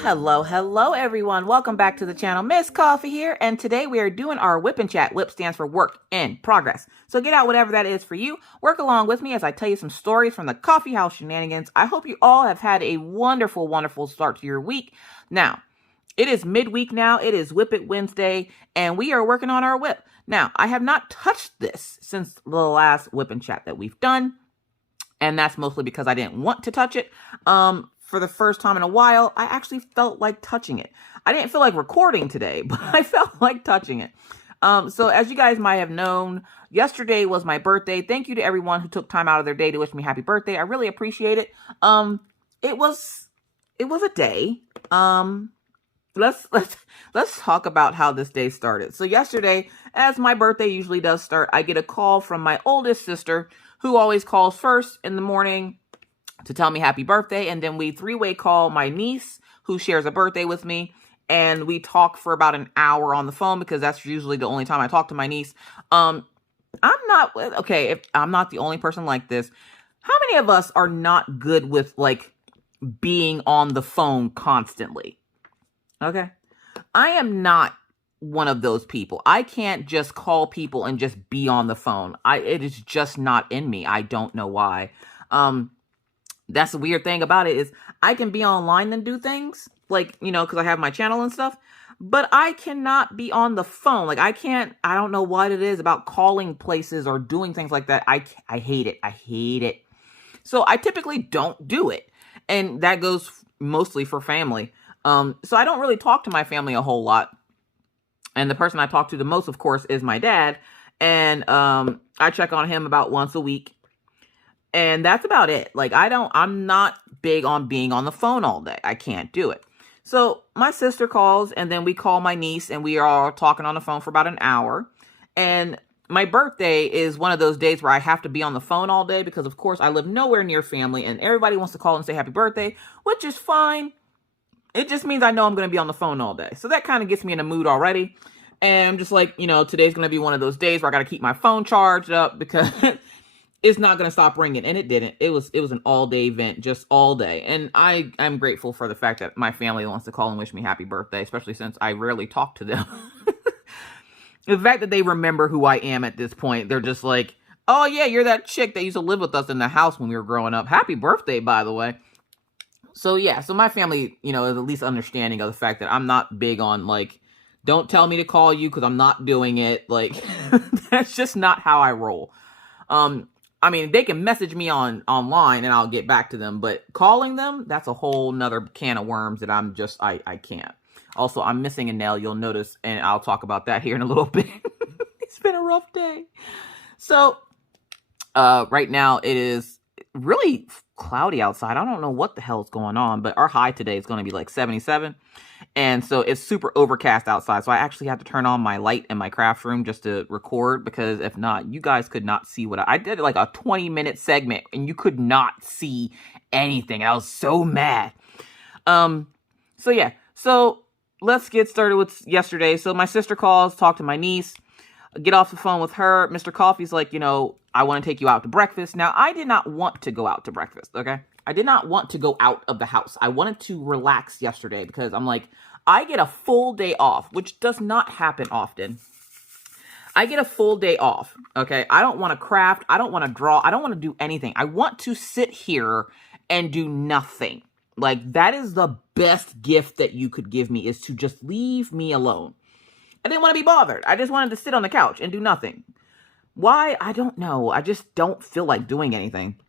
Hello, everyone. Welcome back to the channel. Miss Coffee here, and today we are doing our Whip and Chat. Whip stands for work in progress. So get out whatever that is for you. Work along with me as I tell you some stories from the coffee house shenanigans. I hope you all have had a wonderful start to your week. Now, it is midweek now. It is Whip It Wednesday, and we are working on our whip. Now, I have not touched this since the last Whip and Chat that we've done, and that's mostly because I didn't want to touch it. For the first time in a while, I actually felt like touching it. I didn't feel like recording today, but I felt like touching it. So as you guys might have known, yesterday was my birthday. Thank you to everyone who took time out of their day to wish me happy birthday. I really appreciate it. It was a day. Let's talk about how this day started. So yesterday, as my birthday usually does start, I get a call from my oldest sister, who always calls first in the morning to tell me happy birthday, and then we three-way call my niece, who shares a birthday with me, and we talk for about an hour on the phone, because that's usually the only time I talk to my niece. I'm not the only person like this. How many of us are not good with, like, being on the phone constantly? Okay? I am not one of those people. I can't just call people and just be on the phone. It is just not in me. I don't know why. That's the weird thing about it is I can be online and do things, like, you know, because I have my channel and stuff, but I cannot be on the phone. Like, I don't know what it is about calling places or doing things like that. I hate it. I hate it. So I typically don't do it. And that goes mostly for family. So I don't really talk to my family a whole lot. And the person I talk to the most, of course, is my dad. And I check on him about once a week. And that's about it. Like, I'm not big on being on the phone all day. I can't do it. So my sister calls, and then we call my niece, and we are talking on the phone for about an hour. And my birthday is one of those days where I have to be on the phone all day because, of course, I live nowhere near family, and everybody wants to call and say happy birthday, which is fine. It just means I know I'm going to be on the phone all day. So that kind of gets me in a mood already. And I'm just like, you know, today's going to be one of those days where I got to keep my phone charged up because it's not going to stop ringing. And it didn't. It was an all-day event, just all day. And I'm grateful for the fact that my family wants to call and wish me happy birthday, especially since I rarely talk to them. The fact that they remember who I am at this point, they're just like, oh yeah, you're that chick that used to live with us in the house when we were growing up. Happy birthday, by the way. So yeah, so my family, you know, is at least understanding of the fact that I'm not big on, like, don't tell me to call you because I'm not doing it. Like, that's just not how I roll. I mean, they can message me online and I'll get back to them, but calling them, that's a whole nother can of worms that I can't. Also, I'm missing a nail, you'll notice, and I'll talk about that here in a little bit. It's been a rough day. So, right now it is really cloudy outside. I don't know what the hell is going on, but our high today is going to be like 77. And so it's super overcast outside. So I actually have to turn on my light in my craft room just to record, because if not, you guys could not see what I did, like a 20-minute segment and you could not see anything. I was so mad. So yeah, so let's get started with yesterday. So my sister calls, talk to my niece, get off the phone with her. Mr. Coffee's like, you know, I want to take you out to breakfast. Now, I did not want to go out to breakfast, okay? I did not want to go out of the house. I wanted to relax yesterday because I'm like, I get a full day off, which does not happen often. I get a full day off, okay? I don't want to craft. I don't want to draw. I don't want to do anything. I want to sit here and do nothing. Like, that is the best gift that you could give me, is to just leave me alone. I didn't want to be bothered. I just wanted to sit on the couch and do nothing. Why? I don't know. I just don't feel like doing anything.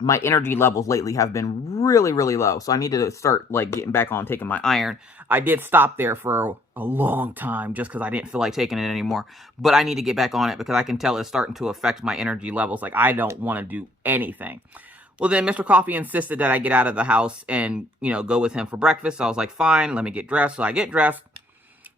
My energy levels lately have been really low. So I need to start, like, getting back on taking my iron. I did stop there for a long time just because I didn't feel like taking it anymore. But I need to get back on it because I can tell it's starting to affect my energy levels. Like, I don't want to do anything. Well, then Mr. Coffee insisted that I get out of the house and, you know, go with him for breakfast. So I was like, fine, let me get dressed. So I get dressed.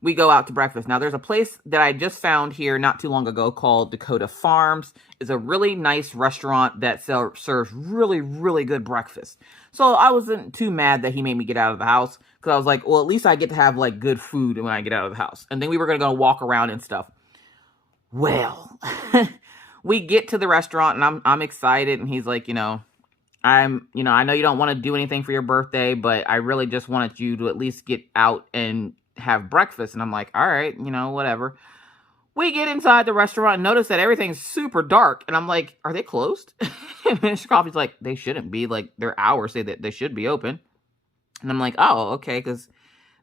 We go out to breakfast. Now, there's a place that I just found here not too long ago called Dakota Farms. It's a really nice restaurant that serves really good breakfast. So I wasn't too mad that he made me get out of the house, because I was like, well, at least I get to have, like, good food when I get out of the house. And then we were going to go walk around and stuff. Well, we get to the restaurant and I'm excited. And he's like, you know, I know you don't want to do anything for your birthday, but I really just wanted you to at least get out and have breakfast. And I'm like, all right, whatever. We get inside the restaurant and notice that everything's super dark. And I'm like, are they closed? And Mr. Coffee's like, they shouldn't be. Like, their hours say that they should be open. And I'm like, oh, okay, because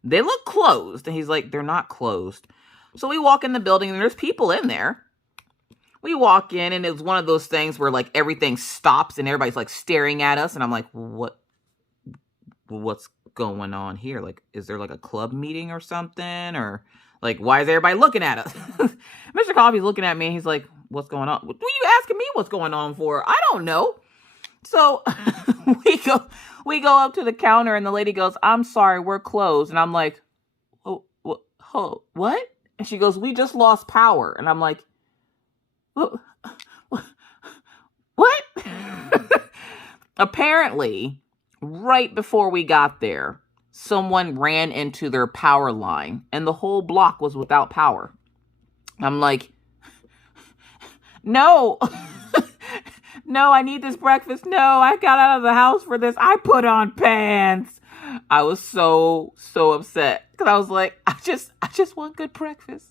they look closed. And he's like, they're not closed. So we walk in the building and there's people in there. We walk in and it's one of those things where like everything stops and everybody's like staring at us. And I'm like, what's going on here? Like, is there like a club meeting or something? Or like, why is everybody looking at us? Mr. Coffee's looking at me and he's like, what's going on? What are you asking me what's going on for? I don't know. So we go up to the counter and the lady goes, I'm sorry, we're closed. And I'm like, what? And she goes, we just lost power. And I'm like, what? Apparently, right before we got there, someone ran into their power line and the whole block was without power. I'm like, no, no, I need this breakfast. No, I got out of the house for this. I put on pants. I was so upset because I was like, I just want good breakfast.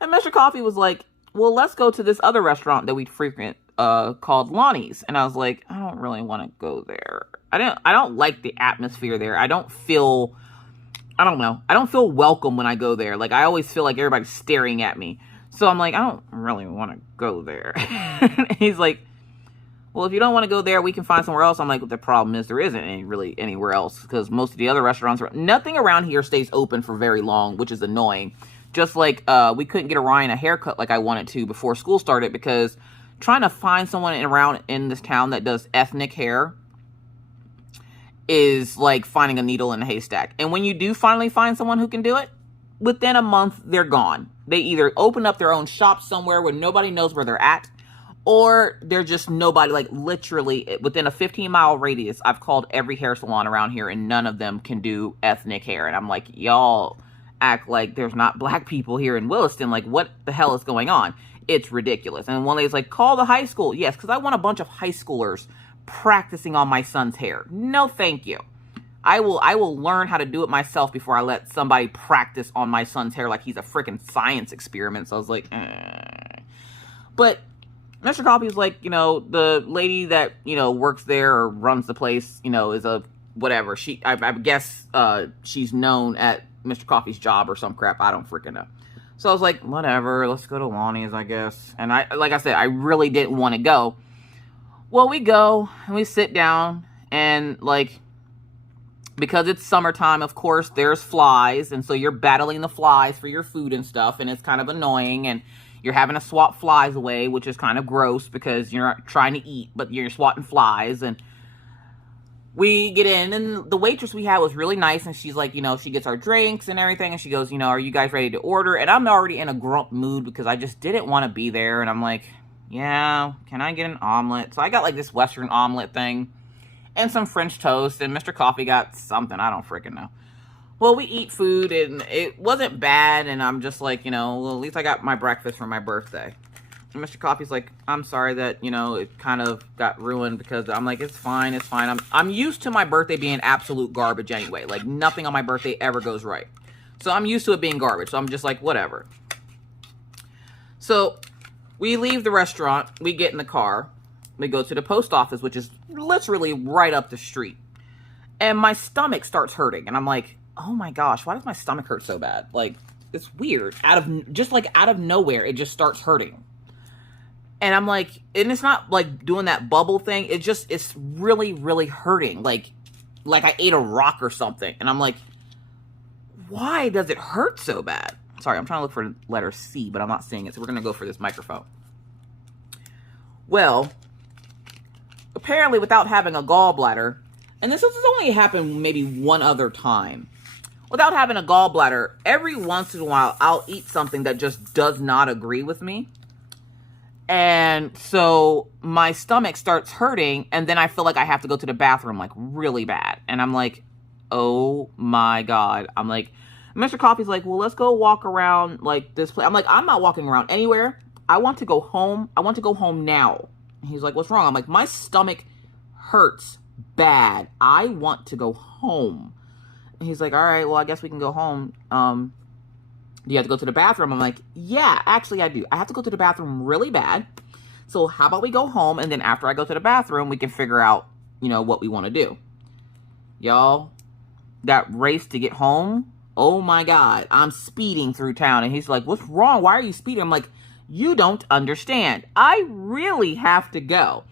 And Mr. Coffee was like, well, let's go to this other restaurant that we frequent called Lonnie's. And I was like, I don't really want to go there. I don't like the atmosphere there. I don't feel welcome when I go there. Like, I always feel like everybody's staring at me. So I'm like, I don't really want to go there. And he's like, well, if you don't want to go there, we can find somewhere else. I'm like, the problem is there isn't really anywhere else because most of the other restaurants, nothing around here stays open for very long, which is annoying. Just like we couldn't get Orion a haircut like I wanted to before school started because trying to find someone around in this town that does ethnic hair is like finding a needle in a haystack. And when you do finally find someone who can do it, within a month, they're gone. They either open up their own shop somewhere where nobody knows where they're at, or they're just nobody. Like literally within a 15-mile radius, I've called every hair salon around here and none of them can do ethnic hair. And I'm like, y'all act like there's not black people here in Williston. Like, what the hell is going on? It's ridiculous. And one lady's like, call the high school. Yes, because I want a bunch of high schoolers practicing on my son's hair. No, thank you. I will learn how to do it myself before I let somebody practice on my son's hair like he's a freaking science experiment. So I was like, But Mr. Coffee was like, the lady that, works there or runs the place, is a whatever. I guess she's known at Mr. Coffee's job or some crap. I don't freaking know. So I was like, whatever, let's go to Lonnie's, I guess. And like I said, I really didn't want to go. Well, we go and we sit down and like, because it's summertime, of course, there's flies. And so you're battling the flies for your food and stuff. And it's kind of annoying. And you're having to swat flies away, which is kind of gross because you're not trying to eat, but you're swatting flies. And we get in and the waitress we had was really nice. And she's like, she gets our drinks and everything. And she goes, are you guys ready to order? And I'm already in a grump mood because I just didn't want to be there. And I'm like, yeah, can I get an omelet? So I got like this Western omelet thing and some French toast. And Mr. Coffee got something. I don't freaking know. Well, we eat food and it wasn't bad. And I'm just like, well, at least I got my breakfast for my birthday. And Mr. Coffee's like, I'm sorry that, it kind of got ruined because I'm like, it's fine. It's fine. I'm used to my birthday being absolute garbage anyway. Like nothing on my birthday ever goes right. So I'm used to it being garbage. So I'm just like, whatever. So we leave the restaurant. We get in the car. We go to the post office, which is literally right up the street. And my stomach starts hurting. And I'm like, oh my gosh, why does my stomach hurt so bad? Like, it's weird. Out of nowhere, it just starts hurting. And I'm like, and it's not like doing that bubble thing. It's really, really hurting. Like I ate a rock or something. And I'm like, why does it hurt so bad? Sorry, I'm trying to look for letter C, but I'm not seeing it. So we're going to go for this microphone. Well, apparently without having a gallbladder, and this has only happened maybe one other time. Without having a gallbladder, every once in a while, I'll eat something that just does not agree with me. And so my stomach starts hurting, and then I feel like I have to go to the bathroom, like, really bad. And I'm like, oh, my God. I'm like, Mr. Coffee's like, well, let's go walk around, like, this place. I'm like, I'm not walking around anywhere. I want to go home. I want to go home now. And he's like, what's wrong? I'm like, my stomach hurts bad. I want to go home. And he's like, all right, well, I guess we can go home. Do you have to go to the bathroom? I'm like, yeah, actually I do. I have to go to the bathroom really bad. So how about we go home, and then after I go to the bathroom, we can figure out, you know, what we want to do. Y'all, that race to get home, oh my God, I'm speeding through town. And he's like, what's wrong? Why are you speeding? I'm like, you don't understand. I really have to go.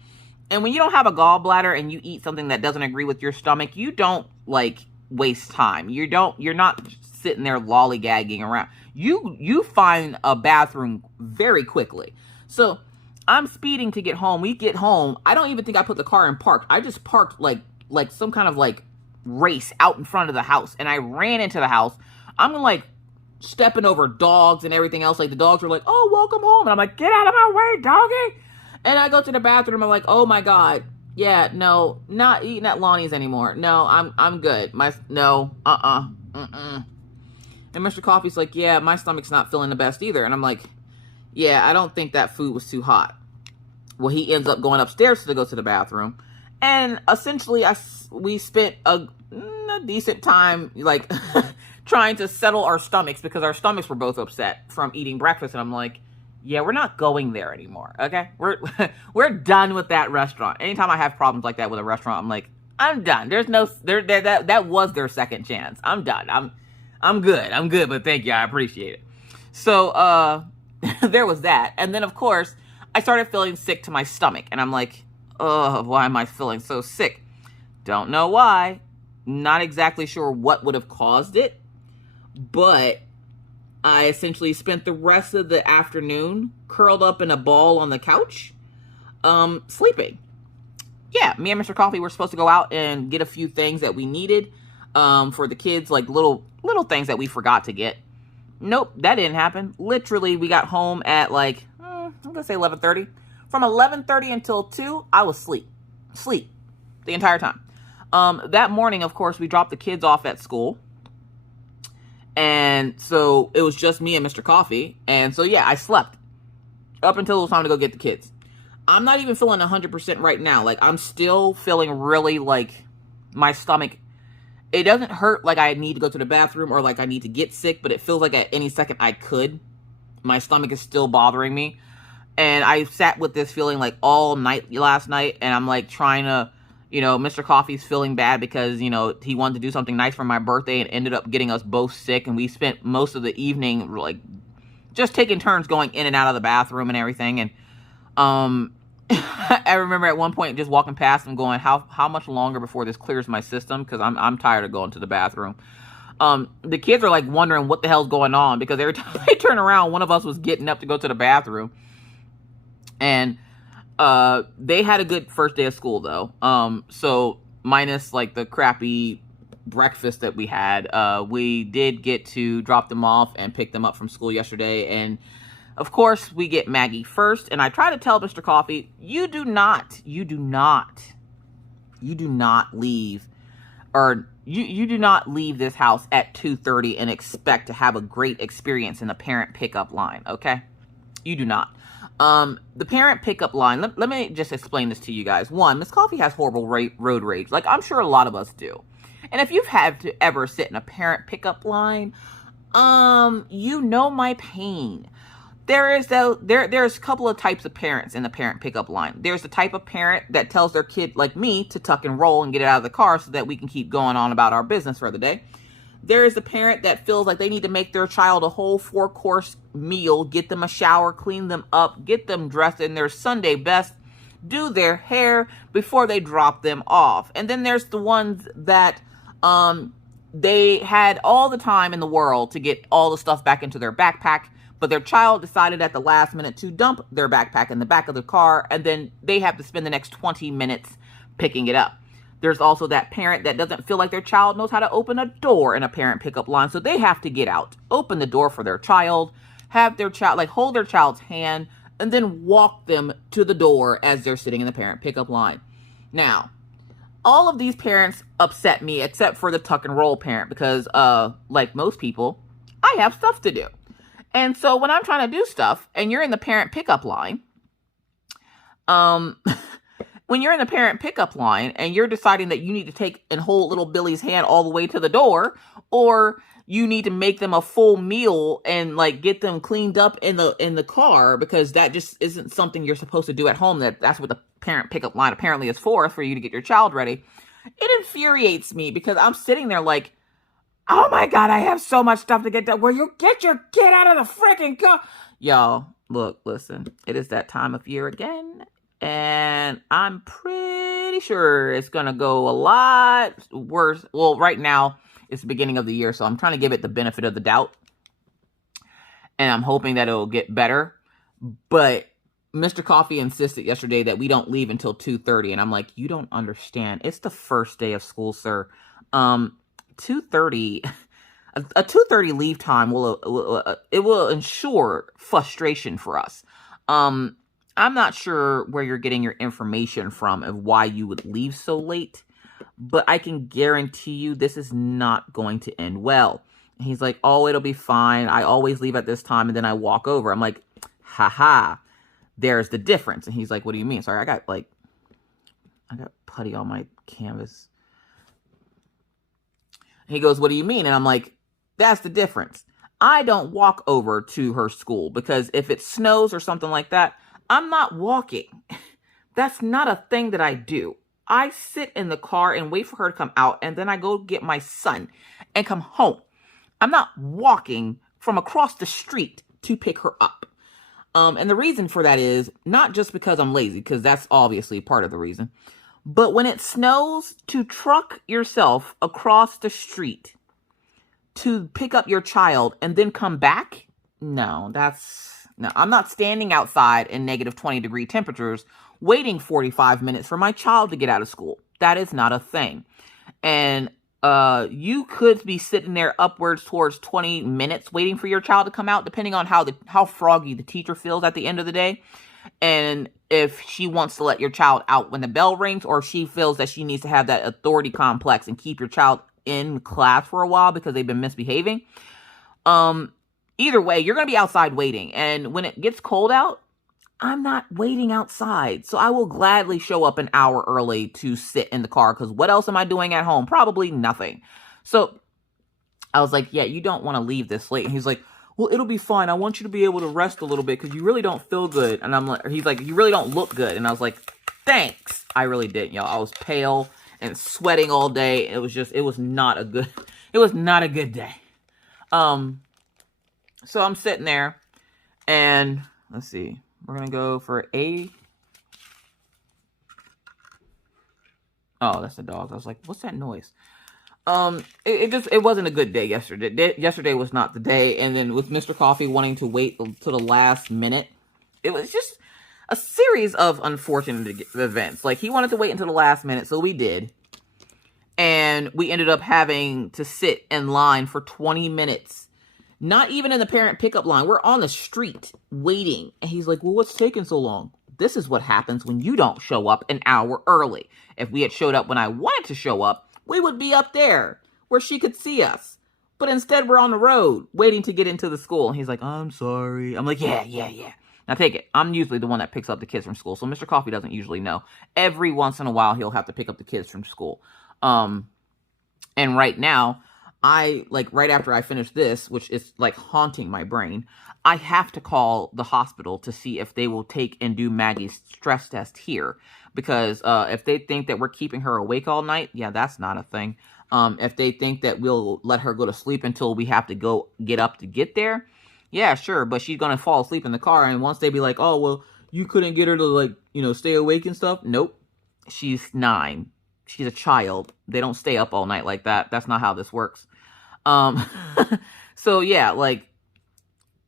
And when you don't have a gallbladder and you eat something that doesn't agree with your stomach, you don't like waste time. You're not sitting there lollygagging around. You find a bathroom very quickly. So I'm speeding to get home. We get home. I don't even think I put the car in park. I just parked like some kind of like race out in front of the house. And I ran into the house. I'm like stepping over dogs and everything else. Like the dogs were like, oh, welcome home. And I'm like, get out of my way, doggy. And I go to the bathroom. I'm like, oh my God. Yeah, no, not eating at Lonnie's anymore. No, I'm good. And Mr. Coffee's like, yeah, my stomach's not feeling the best either. And I'm like, yeah, I don't think that food was too hot. Well, he ends up going upstairs to go to the bathroom. And essentially, we spent a decent time, like, trying to settle our stomachs because our stomachs were both upset from eating breakfast. And I'm like, yeah, we're not going there anymore, okay? We're done with that restaurant. Anytime I have problems like that with a restaurant, I'm like, I'm done. There's no, that was their second chance. I'm done. I'm good, but thank you. I appreciate it. So, there was that. And then, of course, I started feeling sick to my stomach. And I'm like, oh, why am I feeling so sick? Don't know why. Not exactly sure what would have caused it. But I essentially spent the rest of the afternoon curled up in a ball on the couch, sleeping. Yeah, me and Mr. Coffee were supposed to go out and get a few things that we needed for the kids, like little things that we forgot to get. Nope, that didn't happen. Literally, we got home at like, I'm going to say 11:30. From 11:30 until 2, I was sleep the entire time. That morning, of course, we dropped the kids off at school. And so it was just me and Mr. Coffee. And so, yeah, I slept up until it was time to go get the kids. I'm not even feeling 100% right now. Like, I'm still feeling really like my stomach. It doesn't hurt like I need to go to the bathroom or like I need to get sick, but it feels like at any second I could. My stomach is still bothering me. And I sat with this feeling like all night last night. And I'm like trying to, you know, Mr. Coffee's feeling bad because, you know, he wanted to do something nice for my birthday and ended up getting us both sick. And we spent most of the evening like just taking turns going in and out of the bathroom and everything. And I remember at one point just walking past and going, how much longer before this clears my system? Because I'm tired of going to the bathroom. The kids are like wondering what the hell's going on because every time they turn around, one of us was getting up to go to the bathroom. And they had a good first day of school though. So minus like the crappy breakfast that we had, we did get to drop them off and pick them up from school yesterday. And of course we get Maggie first. And I try to tell Mr. Coffee, you do not leave, or you do not leave this house at 2:30 and expect to have a great experience in the parent pickup line. Okay. You do not. The parent pickup line, let me just explain this to you guys. One, Miss Coffee has horrible road rage. Like, I'm sure a lot of us do. And if you've had to ever sit in a parent pickup line, you know my pain. There's a couple of types of parents in the parent pickup line. There's the type of parent that tells their kid, like me, to tuck and roll and get it out of the car so that we can keep going on about our business for the day. There is a parent that feels like they need to make their child a whole 4-course meal, get them a shower, clean them up, get them dressed in their Sunday best, do their hair before they drop them off. And then there's the ones that they had all the time in the world to get all the stuff back into their backpack, but their child decided at the last minute to dump their backpack in the back of the car, and then they have to spend the next 20 minutes picking it up. There's also that parent that doesn't feel like their child knows how to open a door in a parent pickup line. So they have to get out, open the door for their child, have their child, like hold their child's hand, and then walk them to the door as they're sitting in the parent pickup line. Now, all of these parents upset me except for the tuck and roll parent because, like most people, I have stuff to do. And so when I'm trying to do stuff and you're in the parent pickup line, when you're in the parent pickup line and you're deciding that you need to take and hold little Billy's hand all the way to the door, or you need to make them a full meal and like get them cleaned up in the car, because that just isn't something you're supposed to do at home. That's what the parent pickup line apparently is for you to get your child ready. It infuriates me because I'm sitting there like, oh my God, I have so much stuff to get done. Will you get your kid out of the freaking car? Y'all, look, listen, it is that time of year again. And I'm pretty sure it's going to go a lot worse. Well, right now, it's the beginning of the year, so I'm trying to give it the benefit of the doubt. And I'm hoping that it'll get better. But Mr. Coffee insisted yesterday that we don't leave until 2:30. And I'm like, you don't understand. It's the first day of school, sir. 2:30... A 2:30 leave time will ensure frustration for us. I'm not sure where you're getting your information from of why you would leave so late, but I can guarantee you this is not going to end well. And he's like, oh, it'll be fine. I always leave at this time and then I walk over. I'm like, haha, there's the difference. And he's like, what do you mean? Sorry, I got putty on my canvas. He goes, what do you mean? And I'm like, that's the difference. I don't walk over to her school because if it snows or something like that, I'm not walking. That's not a thing that I do. I sit in the car and wait for her to come out, and then I go get my son and come home. I'm not walking from across the street to pick her up. And the reason for that is not just because I'm lazy, because that's obviously part of the reason. But when it snows, to truck yourself across the street to pick up your child and then come back? No, I'm not standing outside in negative 20-degree temperatures waiting 45 minutes for my child to get out of school. That is not a thing. And you could be sitting there upwards towards 20 minutes waiting for your child to come out, depending on how froggy the teacher feels at the end of the day. And if she wants to let your child out when the bell rings, or if she feels that she needs to have that authority complex and keep your child in class for a while because they've been misbehaving. Either way, you're going to be outside waiting. And when it gets cold out, I'm not waiting outside. So I will gladly show up an hour early to sit in the car, because what else am I doing at home? Probably nothing. So I was like, yeah, you don't want to leave this late. And he's like, well, it'll be fine. I want you to be able to rest a little bit because you really don't feel good. And he's like, you really don't look good. And I was like, thanks. I really didn't, y'all. I was pale and sweating all day. It was not a good day. So I'm sitting there and let's see, we're going to go for oh, that's the dog. I was like, what's that noise? It wasn't a good day yesterday. Yesterday was not the day. And then with Mr. Coffee wanting to wait to the last minute, it was just a series of unfortunate events. Like, he wanted to wait until the last minute, so we did. And we ended up having to sit in line for 20 minutes. Not even in the parent pickup line. We're on the street waiting. And he's like, well, what's taking so long? This is what happens when you don't show up an hour early. If we had showed up when I wanted to show up, we would be up there where she could see us. But instead, we're on the road waiting to get into the school. And he's like, I'm sorry. I'm like, yeah. Now take it. I'm usually the one that picks up the kids from school. So Mr. Coffee doesn't usually know. Every once in a while, he'll have to pick up the kids from school. And right now, right after I finish this, which is like haunting my brain, I have to call the hospital to see if they will take and do Maggie's stress test here. Because if they think that we're keeping her awake all night, yeah, that's not a thing. If they think that we'll let her go to sleep until we have to go get up to get there, yeah, sure. But she's going to fall asleep in the car. And once they be like, oh, well, you couldn't get her to stay awake and stuff. Nope. She's 9. She's a child. They don't stay up all night like that. That's not how this works. So yeah,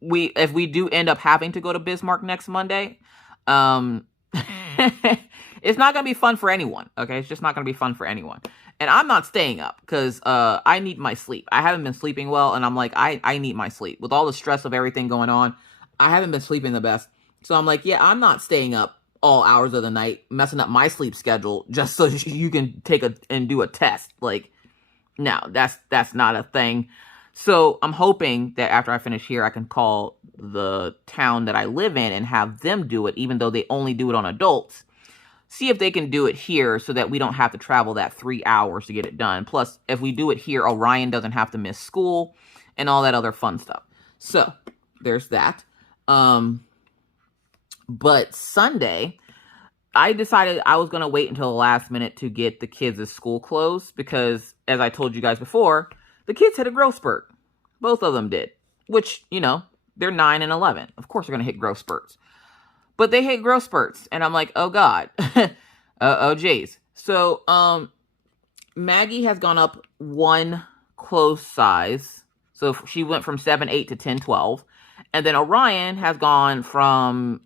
if we do end up having to go to Bismarck next Monday, it's not going to be fun for anyone. Okay. It's just not going to be fun for anyone. And I'm not staying up because, I need my sleep. I haven't been sleeping well. And I'm like, I need my sleep with all the stress of everything going on. I haven't been sleeping the best. So I'm like, yeah, I'm not staying up all hours of the night, messing up my sleep schedule just so you can take and do a test. Like, no, that's not a thing. So I'm hoping that after I finish here, I can call the town that I live in and have them do it, even though they only do it on adults. see if they can do it here so that we don't have to travel that 3 hours to get it done. Plus, if we do it here, Orion doesn't have to miss school and all that other fun stuff. So, there's that. But Sunday, I decided I was going to wait until the last minute to get the kids' school clothes because, as I told you guys before, the kids hit a growth spurt. Both of them did, which, you know, they're 9 and 11. Of course they're going to hit growth spurts. But they hit growth spurts, and I'm like, oh, God. Oh, jeez. So, Maggie has gone up one clothes size. So, she went from 7-8 to 10-12. And then Orion has gone from,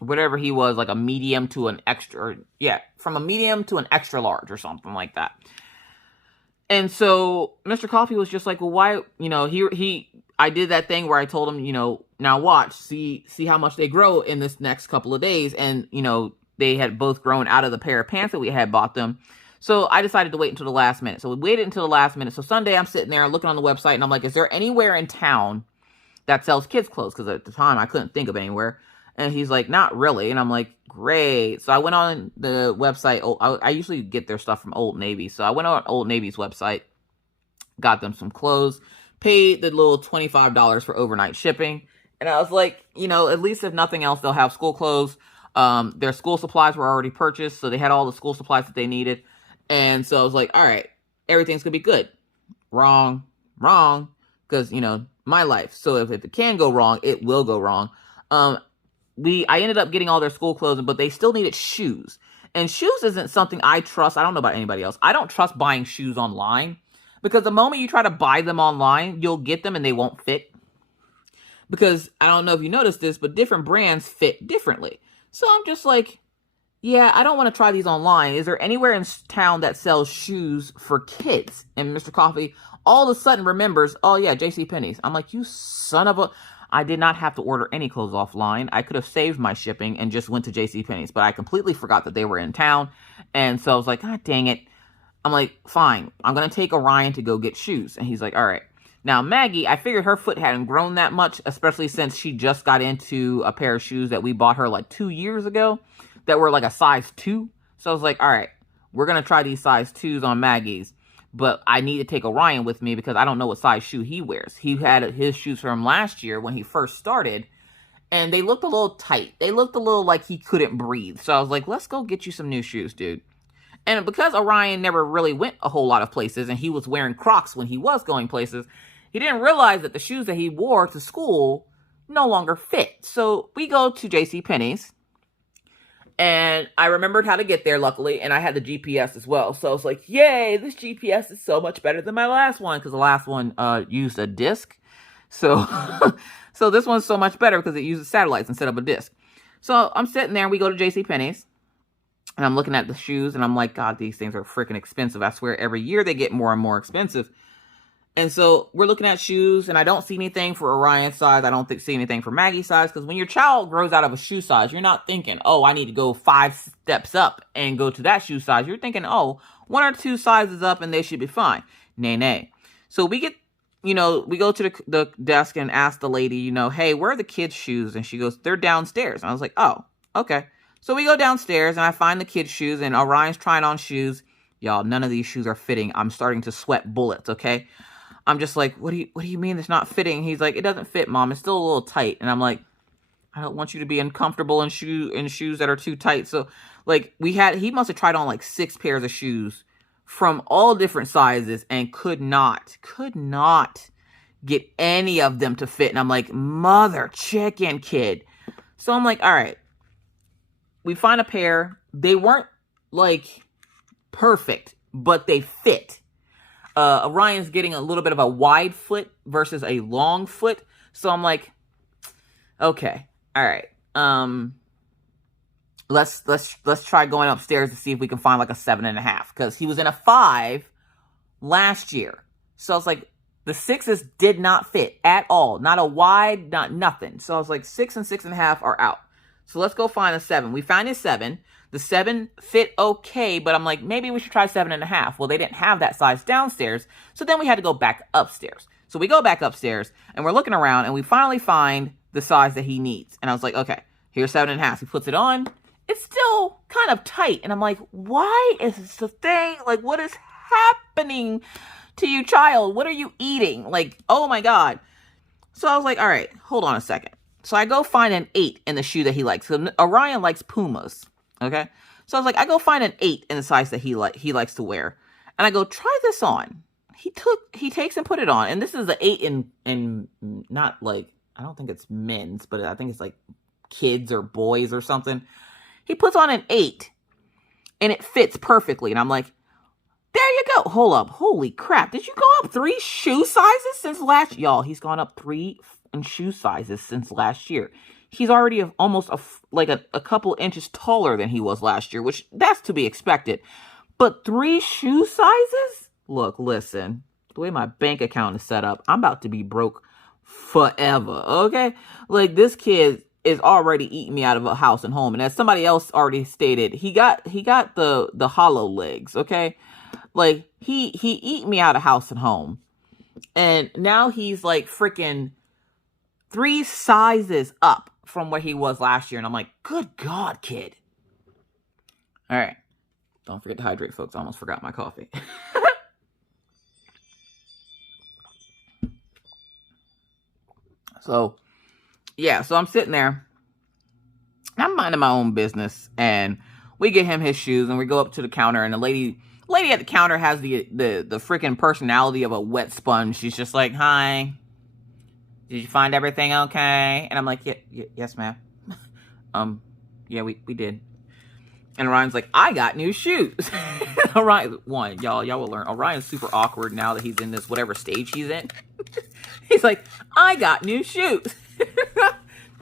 whatever he was, like a medium to an extra, from a medium to an extra large or something like that. And so Mr. Coffee was just like, well, why, you know, I did that thing where I told him, you know, now watch, see how much they grow in this next couple of days. And, you know, they had both grown out of the pair of pants that we had bought them. So I decided to wait until the last minute. So we waited until the last minute. So Sunday I'm sitting there looking on the website and I'm like, is there anywhere in town that sells kids clothes? Because at the time I couldn't think of anywhere. And he's like, not really. And I'm like, great. So I went on the website. I usually get their stuff from Old Navy. So I went on Old Navy's website, got them some clothes, paid the little $25 for overnight shipping. And I was like, you know, at least if nothing else, they'll have school clothes. Their school supplies were already purchased. So they had all the school supplies that they needed. And so I was like, all right, everything's going to be good. Wrong. Because, you know, my life. So if it can go wrong, it will go wrong. I ended up getting all their school clothes, but they still needed shoes. And shoes isn't something I trust. I don't know about anybody else. I don't trust buying shoes online. Because the moment you try to buy them online, you'll get them and they won't fit. Because I don't know if you noticed this, but different brands fit differently. So I'm just like, yeah, I don't want to try these online. Is there anywhere in town that sells shoes for kids? And Mr. Coffee all of a sudden remembers, oh yeah, JCPenney's. I'm like, you son of a... I did not have to order any clothes offline. I could have saved my shipping and just went to JCPenney's. But I completely forgot that they were in town. And so I was like, God dang it. I'm like, fine. I'm going to take Orion to go get shoes. And he's like, all right. Now, Maggie, I figured her foot hadn't grown that much, especially since she just got into a pair of shoes that we bought her like 2 years ago that were like a size 2. So I was like, all right, we're going to try these size 2s on Maggie's. But I need to take Orion with me because I don't know what size shoe he wears. He had his shoes from last year when he first started, and they looked a little tight. They looked a little like he couldn't breathe. So I was like, let's go get you some new shoes, dude. And because Orion never really went a whole lot of places, and he was wearing Crocs when he was going places, he didn't realize that the shoes that he wore to school no longer fit. So we go to JCPenney's. And I remembered how to get there, luckily, and I had the GPS as well. So I was like, yay, this GPS is so much better than my last one, because the last one used a disc. So, so this one's so much better because it uses satellites instead of a disc. So I'm sitting there, and we go to JCPenney's, and I'm looking at the shoes, and I'm like, God, these things are freaking expensive. I swear, every year they get more and more expensive. And so we're looking at shoes, and I don't see anything for Orion size. I don't see anything for Maggie size, because when your child grows out of a shoe size, you're not thinking, oh, I need to go 5 steps up and go to that shoe size. You're thinking, oh, 1 or 2 sizes up and they should be fine. Nay. So we get, you know, we go to the desk and ask the lady, you know, hey, where are the kids' shoes? And she goes, they're downstairs. And I was like, oh, okay. So we go downstairs, and I find the kids' shoes, and Orion's trying on shoes. Y'all, none of these shoes are fitting. I'm starting to sweat bullets, okay? I'm just like, what do you mean it's not fitting? He's like, it doesn't fit, Mom. It's still a little tight. And I'm like, I don't want you to be uncomfortable in shoes that are too tight. So, like, he must have tried on like 6 pairs of shoes from all different sizes and could not get any of them to fit. And I'm like, mother chicken, kid. So I'm like, all right. We find a pair. They weren't like perfect, but they fit. Orion's getting a little bit of a wide foot versus a long foot. So I'm like, okay, all right. Let's try going upstairs to see if we can find like a 7.5, because he was in a 5 last year. So I was like, the 6s did not fit at all. Not a wide, not nothing. So I was like, 6 and 6.5 are out. So let's go find a 7. We found a 7. The 7 fit okay, but I'm like, maybe we should try 7.5. Well, they didn't have that size downstairs, so then we had to go back upstairs. So we go back upstairs, and we're looking around, and we finally find the size that he needs. And I was like, okay, here's 7.5. He puts it on. it's still kind of tight. And I'm like, why is this a thing? Like, what is happening to you, child? What are you eating? Like, oh my God. So I was like, all right, hold on a second. So I go find an 8 in the shoe that he likes. So Orion likes Pumas. Okay. So I was like, I go find an 8 in the size that he likes to wear. And I go, try this on. He takes and put it on. And this is an 8 in not like, I don't think it's men's, but I think it's like kids or boys or something. He puts on an 8 and it fits perfectly. And I'm like, there you go. Hold up. Holy crap. Did you go up 3 shoe sizes since last? Y'all, he's gone up 3 in shoe sizes since last year. He's already almost a couple inches taller than he was last year, which that's to be expected. But 3 shoe sizes? Look, listen, the way my bank account is set up, I'm about to be broke forever, okay? Like, this kid is already eating me out of a house and home. And as somebody else already stated, he got the hollow legs, okay? Like, he eat me out of house and home. And now he's like freaking 3 sizes up from what he was last year. And I'm like, good God, kid. All right. Don't forget to hydrate, folks. I almost forgot my coffee. So, yeah. So I'm sitting there. I'm minding my own business. And we get him his shoes. And we go up to the counter. And the lady at the counter has the freaking personality of a wet sponge. She's just like, hi. Did you find everything okay? And I'm like, yes, ma'am. Yeah, we did. And Orion's like, I got new shoes. Orion, y'all will learn. Orion's super awkward now that he's in this whatever stage he's in. He's like, I got new shoes.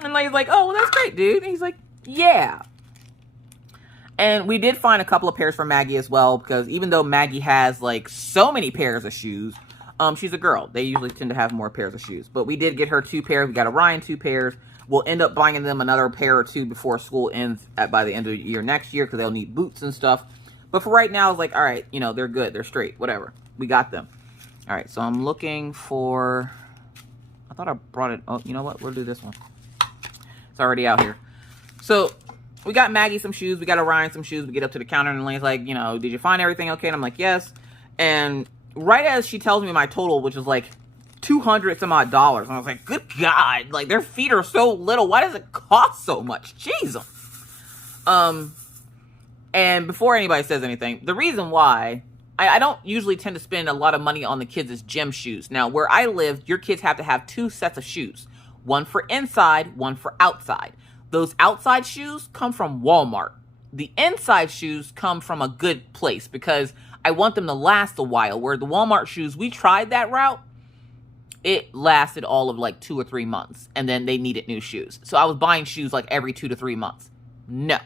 And he's like, oh, well, that's great, dude. And he's like, yeah. And we did find a couple of pairs for Maggie as well, because even though Maggie has like so many pairs of shoes, she's a girl. They usually tend to have more pairs of shoes. But we did get her 2 pairs. We got Orion 2 pairs. We'll end up buying them another pair or 2 before school ends by the end of the year next year, because they'll need boots and stuff. But for right now, I was like, all right, they're good. They're straight. Whatever. We got them. All right, so I'm looking for... I thought I brought it... Oh, you know what? We'll do this one. It's already out here. So we got Maggie some shoes. We got Orion some shoes. We get up to the counter, and Elaine's like, did you find everything okay? And I'm like, yes. And right as she tells me my total, which is like $200 some odd, and I was like, good God, like, their feet are so little. Why does it cost so much? Jesus. And before anybody says anything, the reason why I don't usually tend to spend a lot of money on the kids' gym shoes. Now, where I live, your kids have to have 2 sets of shoes. One for inside, one for outside. Those outside shoes come from Walmart. The inside shoes come from a good place, because I want them to last a while. Where the Walmart shoes, we tried that route. It lasted all of like 2 or 3 months, and then they needed new shoes. So I was buying shoes like every 2 to 3 months. No.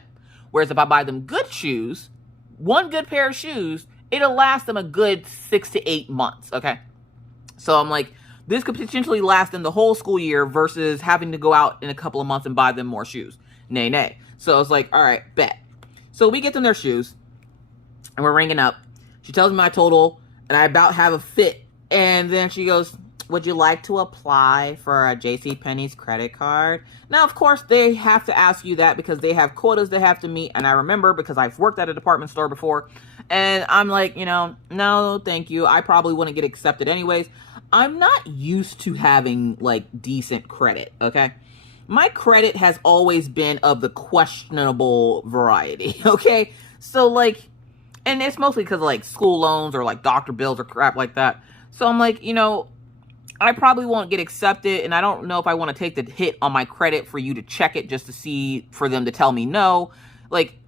Whereas if I buy them good shoes, one good pair of shoes, it'll last them a good 6 to 8 months, okay? So I'm like, this could potentially last them the whole school year versus having to go out in a couple of months and buy them more shoes. Nay. So I was like, all right, bet. So we get them their shoes, and we're ringing up. She tells me my total, and I about have a fit. And then she goes, would you like to apply for a JCPenney's credit card? Now, of course, they have to ask you that because they have quotas they have to meet. And I remember because I've worked at a department store before. And I'm like, no, thank you. I probably wouldn't get accepted anyways. I'm not used to having, like, decent credit, okay? My credit has always been of the questionable variety, okay? So, like, and it's mostly because of, like, school loans or, like, doctor bills or crap like that. So I'm like, I probably won't get accepted, and I don't know if I want to take the hit on my credit for you to check it just to see, for them to tell me no. Like,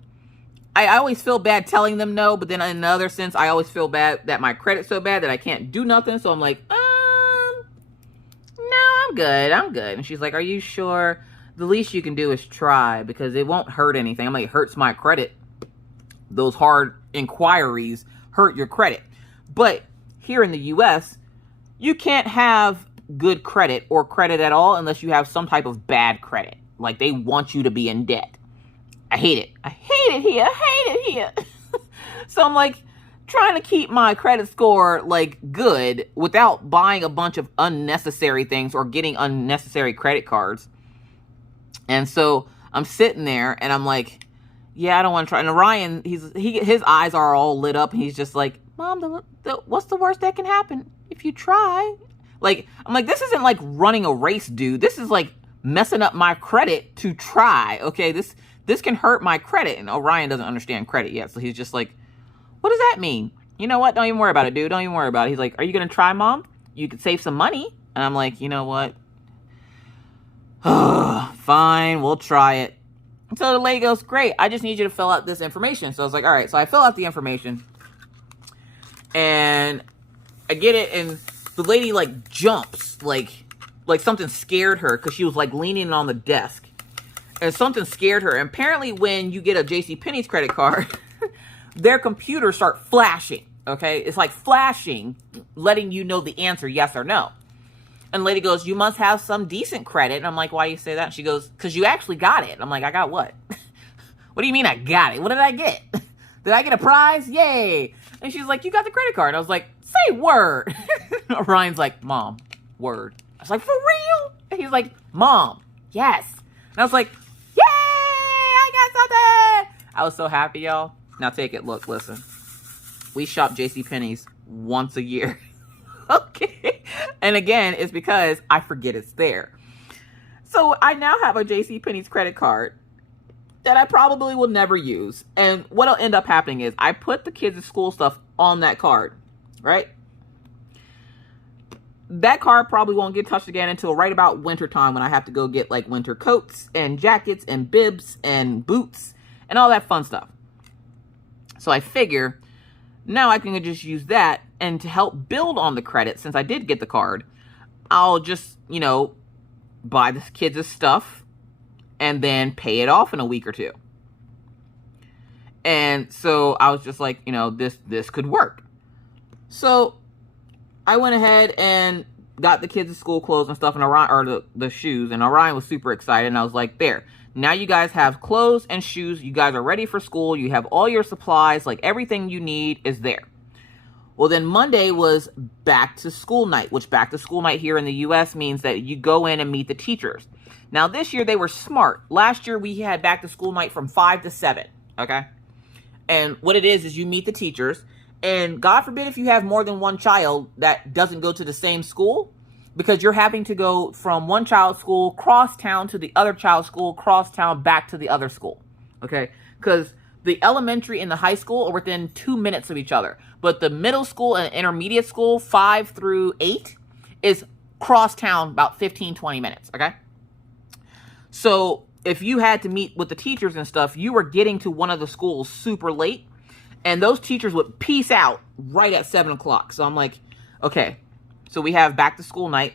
I always feel bad telling them no, but then in another sense, I always feel bad that my credit's so bad that I can't do nothing. So I'm like, no, I'm good. And she's like, are you sure? The least you can do is try, because it won't hurt anything. I'm like, it hurts my credit. Those hard inquiries hurt your credit. But here in the U.S., you can't have good credit or credit at all unless you have some type of bad credit. Like, they want you to be in debt. I hate it. I hate it here. So I'm like trying to keep my credit score like good without buying a bunch of unnecessary things or getting unnecessary credit cards. And so I'm sitting there and I'm like, yeah, I don't want to try. And Orion, his eyes are all lit up. And he's just like, Mom, what's the worst that can happen if you try? Like, I'm like, this isn't like running a race, dude. This is like messing up my credit to try. Okay, this can hurt my credit. And Orion doesn't understand credit yet. So he's just like, what does that mean? You know what? Don't even worry about it, dude. Don't even worry about it. He's like, are you going to try, Mom? You could save some money. And I'm like, you know what? Fine, we'll try it. So the lady goes, great, I just need you to fill out this information. So I was like, all right. So I fill out the information. And I get it. And the lady, like, jumps. Like something scared her. Because she was, like, leaning on the desk. And something scared her. And apparently when you get a JCPenney's credit card, their computers start flashing. Okay? It's like flashing, letting you know the answer, yes or no. And the lady goes, you must have some decent credit. And I'm like, why do you say that? And she goes, because you actually got it. And I'm like, I got what? What do you mean I got it? What did I get? Did I get a prize? Yay. And she's like, you got the credit card. And I was like, say word. Ryan's like, Mom, word. I was like, for real? And he's like, Mom, yes. And I was like, yay, I got something. I was so happy, y'all. Now take it. Look, listen. We shop JCPenney's once a year. Okay. And again, it's because I forget it's there. So I now have a JCPenney's credit card that I probably will never use. And what'll end up happening is I put the kids' school stuff on that card, right? That card probably won't get touched again until right about winter time when I have to go get like winter coats and jackets and bibs and boots and all that fun stuff. So I figure now I can just use that, and to help build on the credit, since I did get the card, I'll just, you know, buy the kids' stuff and then pay it off in a week or two. And so I was just like, you know, this could work. So I went ahead and got the kids' school clothes and stuff, and Orion, or the shoes, and Orion was super excited. And I was like, there. Now you guys have clothes and shoes. You guys are ready for school. You have all your supplies. Like, everything you need is there. Well, then Monday was back to school night, which back to school night here in the U.S. means that you go in and meet the teachers. Now, this year they were smart. Last year we had back to school night from 5 to 7, okay? And what it is you meet the teachers. And God forbid if you have more than one child that doesn't go to the same school, because you're having to go from one child's school, cross town, to the other child's school, cross town, back to the other school. Okay? Because the elementary and the high school are within 2 minutes of each other. But the middle school and intermediate school, 5 through 8, is cross town about 15, 20 minutes. Okay? So if you had to meet with the teachers and stuff, you were getting to one of the schools super late. And those teachers would peace out right at 7 o'clock. So I'm like, okay. So we have back to school night.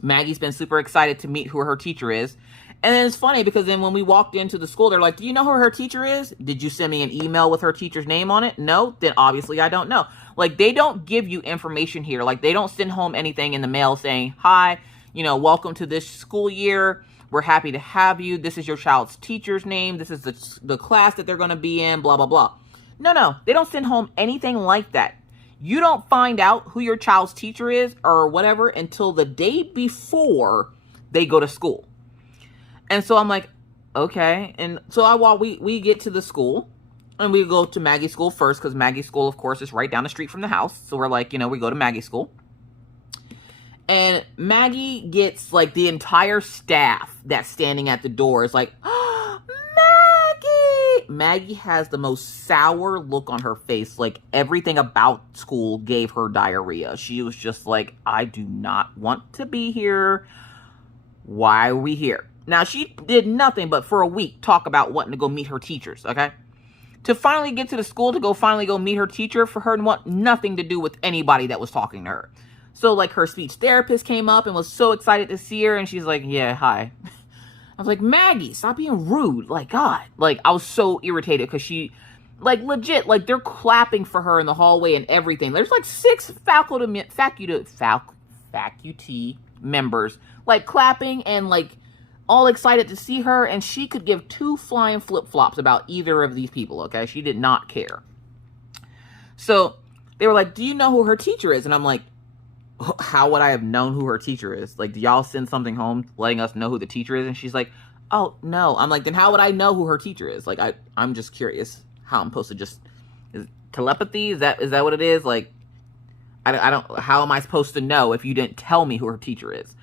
Maggie's been super excited to meet who her teacher is. And then it's funny because then when we walked into the school, they're like, do you know who her teacher is? Did you send me an email with her teacher's name on it? No? Then obviously I don't know. Like, they don't give you information here. Like, they don't send home anything in the mail saying, hi, you know, welcome to this school year. We're happy to have you. This is your child's teacher's name. This is the class that they're going to be in, blah, blah, blah. No. They don't send home anything like that. You don't find out who your child's teacher is or whatever until the day before they go to school. And so I'm like, okay. And so we get to the school and we go to Maggie's school first, because Maggie's school, of course, is right down the street from the house. So we're like, you know, we go to Maggie's school. And Maggie gets like the entire staff that's standing at the door is like, oh, Maggie! Maggie has the most sour look on her face. Like, everything about school gave her diarrhea. She was just like, I do not want to be here. Why are we here? Now, she did nothing but for a week talk about wanting to go meet her teachers, okay? To finally get to the school to finally go meet her teacher, for her to want nothing to do with anybody that was talking to her. So, like, her speech therapist came up and was so excited to see her, and she's like, yeah, hi. I was like, Maggie, stop being rude. Like, God. Like, I was so irritated because she, like, legit, like, they're clapping for her in the hallway and everything. There's, like, 6 faculty members, like, clapping and, like, all excited to see her, and she could give 2 flying flip-flops about either of these people, okay? She did not care. So, they were like, do you know who her teacher is? And I'm like, how would I have known who her teacher is? Like, do y'all send something home letting us know who the teacher is? And she's like, oh, no. I'm like, then how would I know who her teacher is? Like, I'm just curious how I'm supposed to just, is telepathy? Is that what it is? Like, I don't, how am I supposed to know if you didn't tell me who her teacher is?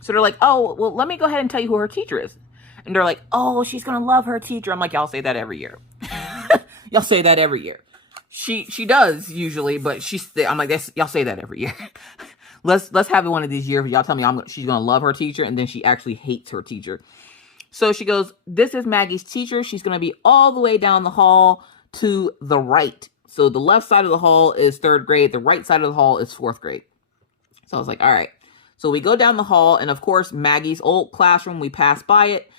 So they're like, oh, well, let me go ahead and tell you who her teacher is. And they're like, oh, she's going to love her teacher. I'm like, y'all say that every year. Y'all say that every year. She does usually, but I'm like, y'all say that every year. Let's have one of these years where y'all tell me she's going to love her teacher, and then she actually hates her teacher. So she goes, this is Maggie's teacher. She's going to be all the way down the hall to the right. So the left side of the hall is 3rd grade. The right side of the hall is 4th grade. So I was like, all right. So we go down the hall, and of course, Maggie's old classroom, we pass by it,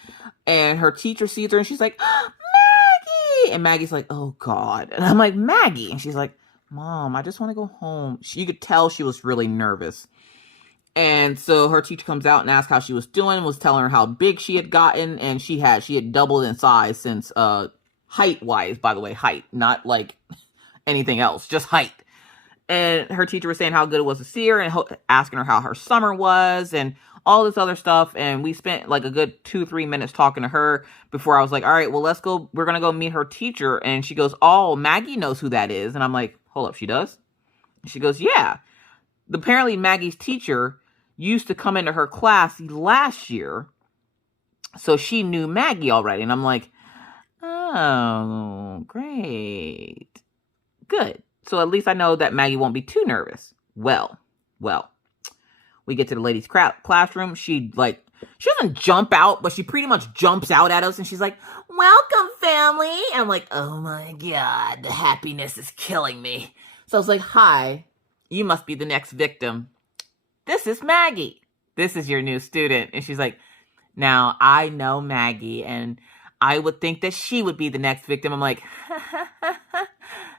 and her teacher sees her, and she's like, Maggie! And Maggie's like, oh, God. And I'm like, Maggie. And she's like, Mom, I just want to go home. You could tell she was really nervous. And so her teacher comes out and asks how she was doing, was telling her how big she had gotten, and she had doubled in size since, height-wise, by the way, height, not like anything else, just height. And her teacher was saying how good it was to see her and asking her how her summer was and all this other stuff. And we spent like a good 2-3 minutes talking to her before I was like, all right, well, let's go. We're going to go meet her teacher. And she goes, oh, Maggie knows who that is. And I'm like, hold up, she does? And she goes, yeah. Apparently Maggie's teacher used to come into her class last year. So she knew Maggie already. And I'm like, oh, great. Good. So at least I know that Maggie won't be too nervous. Well, we get to the ladies' classroom. She doesn't jump out, but she pretty much jumps out at us. And she's like, welcome, family. And I'm like, oh my God, the happiness is killing me. So I was like, hi, you must be the next victim. This is Maggie. This is your new student. And she's like, now I know Maggie, and I would think that she would be the next victim. I'm like,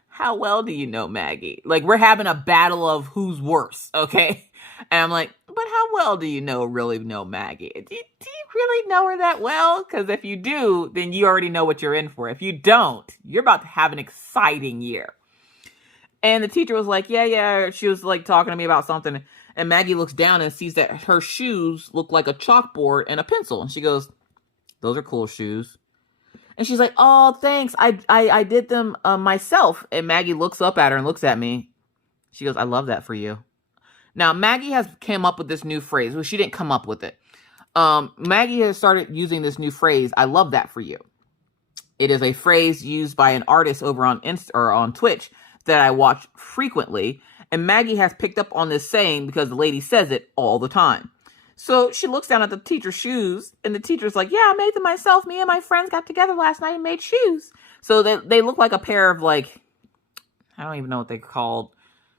how well do you know Maggie? Like, we're having a battle of who's worse, okay? And I'm like, but how well do you really know Maggie? Do you really know her that well? Because if you do, then you already know what you're in for. If you don't, you're about to have an exciting year. And the teacher was like, yeah. She was like talking to me about something. And Maggie looks down and sees that her shoes look like a chalkboard and a pencil. And she goes, those are cool shoes. And she's like, oh, thanks. I did them myself. And Maggie looks up at her and looks at me. She goes, I love that for you. Now, Maggie has came up with this new phrase. Well, she didn't come up with it. Maggie has started using this new phrase, I love that for you. It is a phrase used by an artist over on on Twitch that I watch frequently. And Maggie has picked up on this saying because the lady says it all the time. So she looks down at the teacher's shoes, and the teacher's like, yeah, I made them myself. Me and my friends got together last night and made shoes. So they look like a pair of, like, I don't even know what they're called.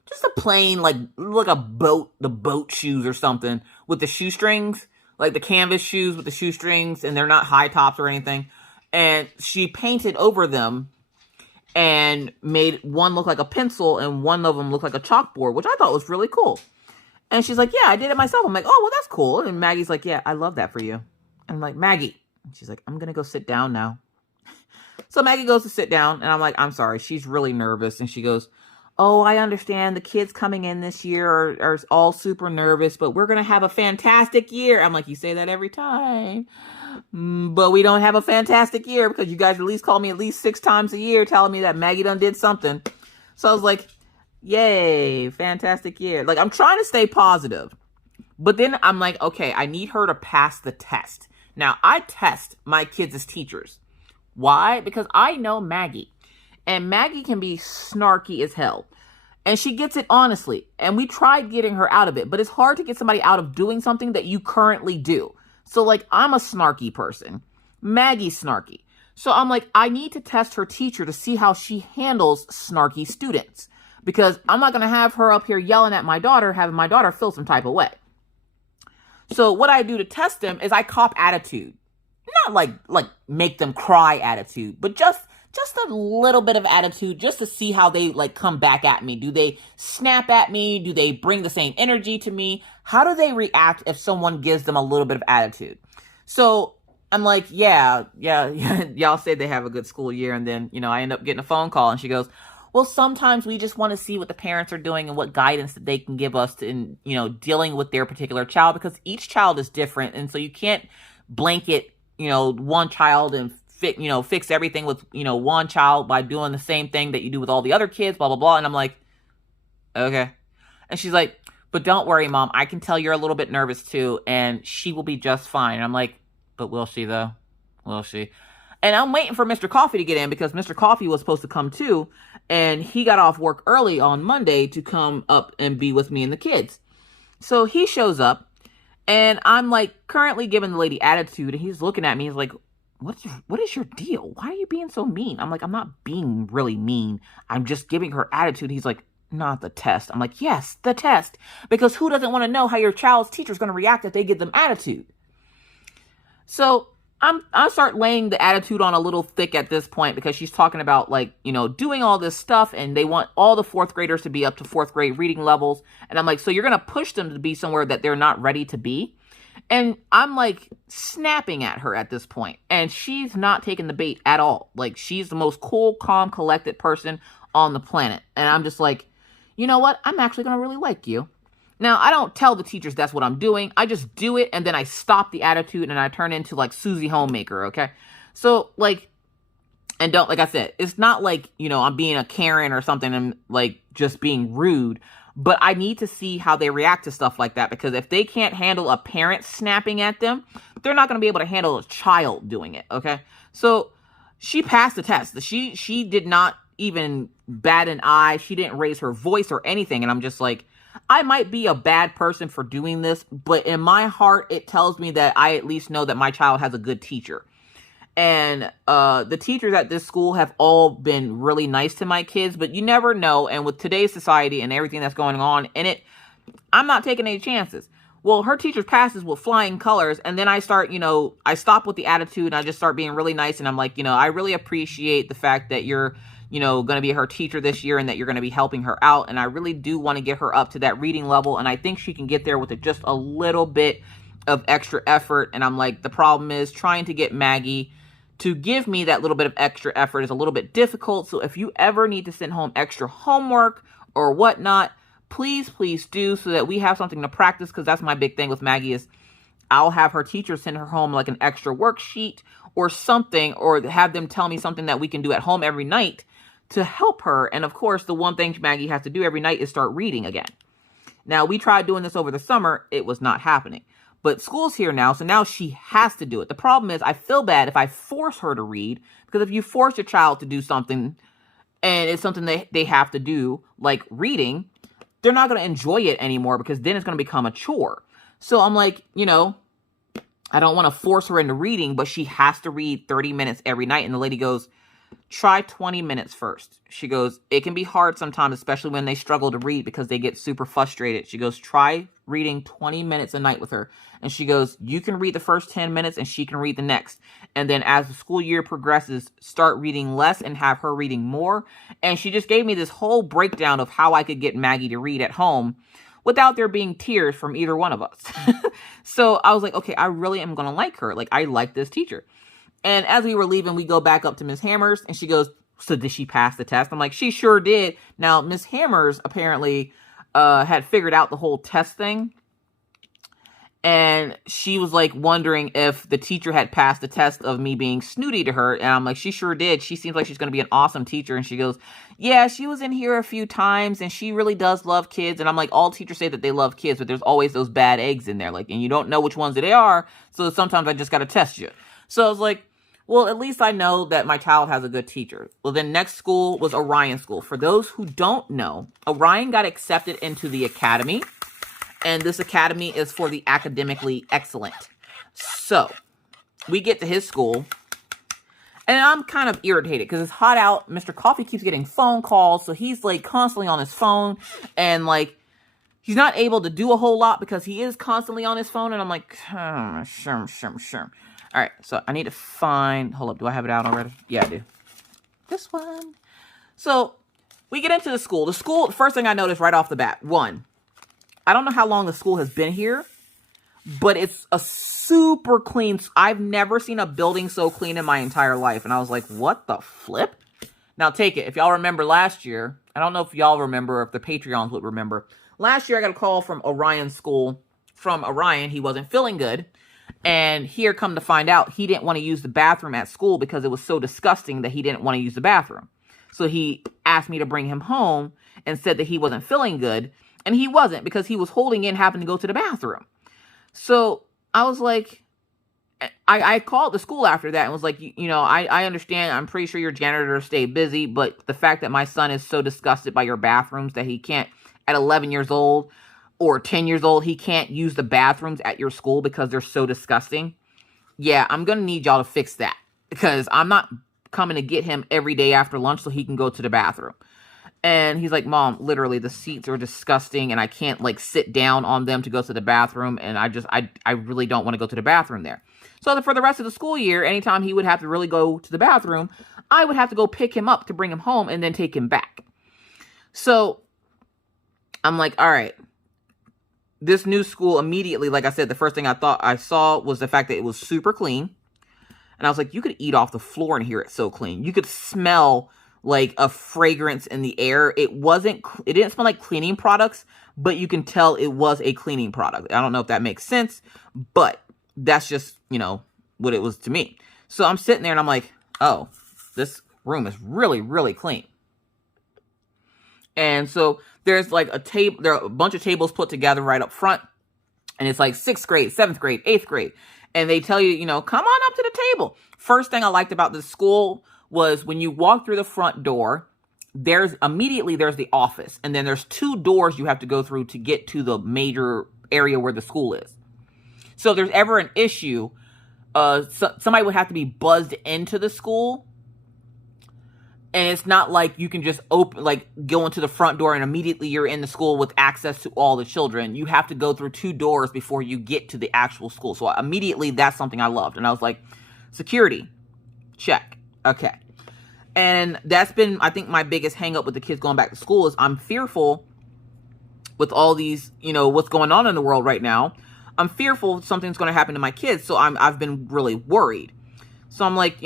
Just a plain, like a boat, the boat shoes or something with the shoestrings, like the canvas shoes with the shoestrings, and they're not high tops or anything. And she painted over them and made one look like a pencil and one of them look like a chalkboard, which I thought was really cool. And she's like, yeah, I did it myself. I'm like, oh, well, that's cool. And Maggie's like, yeah, I love that for you. And I'm like, Maggie. And she's like, I'm going to go sit down now. So Maggie goes to sit down, and I'm like, I'm sorry. She's really nervous. And she goes, oh, I understand. The kids coming in this year are all super nervous, but we're going to have a fantastic year. I'm like, you say that every time. But we don't have a fantastic year because you guys at least call me at least 6 times a year telling me that Maggie done did something. So I was like, yay, fantastic year. Like, I'm trying to stay positive. But then I'm like, okay, I need her to pass the test. Now, I test my kids as teachers. Why? Because I know Maggie. And Maggie can be snarky as hell. And she gets it honestly. And we tried getting her out of it. But it's hard to get somebody out of doing something that you currently do. So, like, I'm a snarky person. Maggie's snarky. So I'm like, I need to test her teacher to see how she handles snarky students. Because I'm not going to have her up here yelling at my daughter, having my daughter feel some type of way. So what I do to test them is I cop attitude. Not like make them cry attitude, but just a little bit of attitude just to see how they like come back at me. Do they snap at me? Do they bring the same energy to me? How do they react if someone gives them a little bit of attitude? So I'm like, yeah, y'all say they have a good school year. And then, I end up getting a phone call and she goes, well, sometimes we just want to see what the parents are doing and what guidance that they can give us in, dealing with their particular child, because each child is different. And so you can't blanket, one child and fix everything with, one child by doing the same thing that you do with all the other kids, blah, blah, blah. And I'm like, okay. And she's like, but don't worry, Mom. I can tell you're a little bit nervous too, and she will be just fine. And I'm like, but will she though? Will she? And I'm waiting for Mr. Coffee to get in because Mr. Coffee was supposed to come too. And he got off work early on Monday to come up and be with me and the kids. So he shows up and I'm like currently giving the lady attitude. And he's looking at me. He's like, what is your deal? Why are you being so mean? I'm like, I'm not being really mean. I'm just giving her attitude. He's like, not the test. I'm like, yes, the test. Because who doesn't want to know how your child's teacher is going to react if they give them attitude? So I start laying the attitude on a little thick at this point because she's talking about doing all this stuff and they want all the fourth graders to be up to fourth grade reading levels. And I'm like, so you're going to push them to be somewhere that they're not ready to be? And I'm like snapping at her at this point. And she's not taking the bait at all. Like she's the most cool, calm, collected person on the planet. And I'm just like, you know what? I'm actually going to really like you. Now, I don't tell the teachers that's what I'm doing. I just do it, and then I stop the attitude, and I turn into, Susie Homemaker, okay? So, and don't, like I said, it's not like, I'm being a Karen or something and, just being rude. But I need to see how they react to stuff like that, because if they can't handle a parent snapping at them, they're not going to be able to handle a child doing it, okay? So, she passed the test. She did not even bat an eye. She didn't raise her voice or anything, and I'm just like, I might be a bad person for doing this, but in my heart, it tells me that I at least know that my child has a good teacher. And the teachers at this school have all been really nice to my kids, but you never know. And with today's society and everything that's going on in it, I'm not taking any chances. Well, her teacher passes with flying colors, and then I start, I stop with the attitude, and I just start being really nice, and I'm like, I really appreciate the fact that you're going to be her teacher this year and that you're going to be helping her out. And I really do want to get her up to that reading level. And I think she can get there with just a little bit of extra effort. And I'm like, the problem is trying to get Maggie to give me that little bit of extra effort is a little bit difficult. So if you ever need to send home extra homework or whatnot, please do, so that we have something to practice. Because that's my big thing with Maggie is I'll have her teacher send her home an extra worksheet or something, or have them tell me something that we can do at home every night to help her. And of course, the one thing Maggie has to do every night is start reading again. Now, we tried doing this over the summer. It was not happening. But school's here now, so now she has to do it. The problem is I feel bad if I force her to read, because if you force your child to do something and it's something they have to do, like reading, they're not going to enjoy it anymore, because then it's going to become a chore. So I'm like, I don't want to force her into reading, but she has to read 30 minutes every night. And the lady goes, try 20 minutes first. She goes, it can be hard sometimes, especially when they struggle to read because they get super frustrated. She goes, try reading 20 minutes a night with her. And she goes, you can read the first 10 minutes and she can read the next. And then as the school year progresses, start reading less and have her reading more. And she just gave me this whole breakdown of how I could get Maggie to read at home without there being tears from either one of us. So I was like, okay, I really am going to like her. I like this teacher. And as we were leaving, we go back up to Miss Hammers, and she goes, so did she pass the test? I'm like, she sure did. Now, Miss Hammers apparently had figured out the whole test thing. And she was wondering if the teacher had passed the test of me being snooty to her. And I'm like, she sure did. She seems like she's going to be an awesome teacher. And she goes, yeah, she was in here a few times and she really does love kids. And I'm like, all teachers say that they love kids, but there's always those bad eggs in there. And you don't know which ones they are. So sometimes I just got to test you. So I was like, well, at least I know that my child has a good teacher. Well, then next school was Orion School. For those who don't know, Orion got accepted into the academy. And this academy is for the academically excellent. So we get to his school. And I'm kind of irritated because it's hot out. Mr. Coffee keeps getting phone calls. So he's constantly on his phone. And he's not able to do a whole lot because he is constantly on his phone. And I'm like, sure. All right, so I need to find, hold up, do I have it out already? Yeah, I do. This one. So we get into the school. The first thing I noticed right off the bat, one, I don't know how long the school has been here, but it's a super clean. I've never seen a building so clean in my entire life. And I was like, what the flip? Now take it. If y'all remember last year, I don't know if y'all remember, or if the Patreons would remember. Last year I got a call from Orion School, from Orion. He wasn't feeling good. And here, come to find out, he didn't want to use the bathroom at school because it was so disgusting that he didn't want to use the bathroom. So he asked me to bring him home and said that he wasn't feeling good. And he wasn't, because he was holding in having to go to the bathroom. So I was like, I called the school after that and was like, I understand. I'm pretty sure your janitor stayed busy, but the fact that my son is so disgusted by your bathrooms that he can't, at 11 years old or 10 years old, he can't use the bathrooms at your school because they're so disgusting. Yeah, I'm going to need y'all to fix that, because I'm not coming to get him every day after lunch so he can go to the bathroom. And he's like, Mom, literally the seats are disgusting and I can't like sit down on them to go to the bathroom. And I really don't want to go to the bathroom there. So for the rest of the school year, anytime he would have to really go to the bathroom, I would have to go pick him up to bring him home and then take him back. So I'm like, all right, this new school immediately, like I said, the first thing I thought I saw was the fact that it was super clean. And I was like, you could eat off the floor and hear it so clean. You could smell like a fragrance in the air. It didn't smell like cleaning products, but you can tell it was a cleaning product. I don't know if that makes sense, but that's just, what it was to me. So I'm sitting there and I'm like, oh, this room is really, really clean. And so there's like a table, there are a bunch of tables put together right up front. And it's like 6th grade, 7th grade, 8th grade. And they tell you, come on up to the table. First thing I liked about this school was when you walk through the front door, there's the office. And then there's 2 doors you have to go through to get to the major area where the school is. So if there's ever an issue, somebody would have to be buzzed into the school. And it's not like you can just go into the front door and immediately you're in the school with access to all the children. You have to go through 2 doors before you get to the actual school. So immediately that's something I loved. And I was like, security, check. Okay. And that's been, I think, my biggest hang up with the kids going back to school is I'm fearful with all these, what's going on in the world right now. I'm fearful something's going to happen to my kids. So I've been really worried. So I'm like,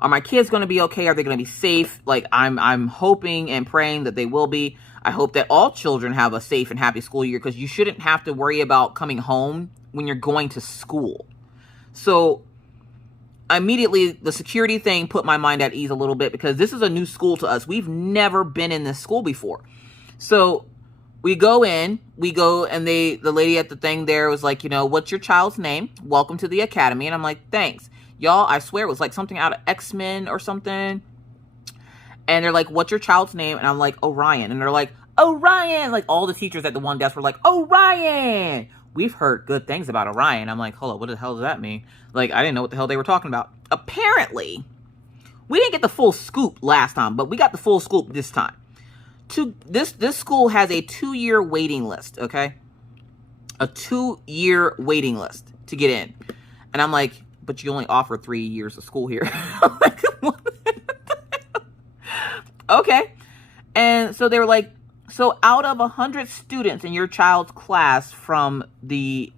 are my kids going to be okay? Are they going to be safe? Like I'm hoping and praying that they will be. I hope that all children have a safe and happy school year, because you shouldn't have to worry about coming home when you're going to school. So immediately the security thing put my mind at ease a little bit, because this is a new school to us. We've never been in this school before. So we go in, and the lady at the thing there was like, what's your child's name? Welcome to the academy. And I'm like, thanks. Y'all, I swear it was like something out of X-Men or something. And they're like, what's your child's name? And I'm like, Orion. And they're like, Orion. Like all the teachers at the one desk were like, Orion. We've heard good things about Orion. I'm like, hold on, what the hell does that mean? Like, I didn't know what the hell they were talking about. Apparently, we didn't get the full scoop last time, but we got the full scoop this time. This school has a 2-year waiting list, okay? A 2-year waiting list to get in. And I'm like, but you only offer 3 years of school here. I'm like, what? Okay. And so they were like, so out of 100 students in your child's class from the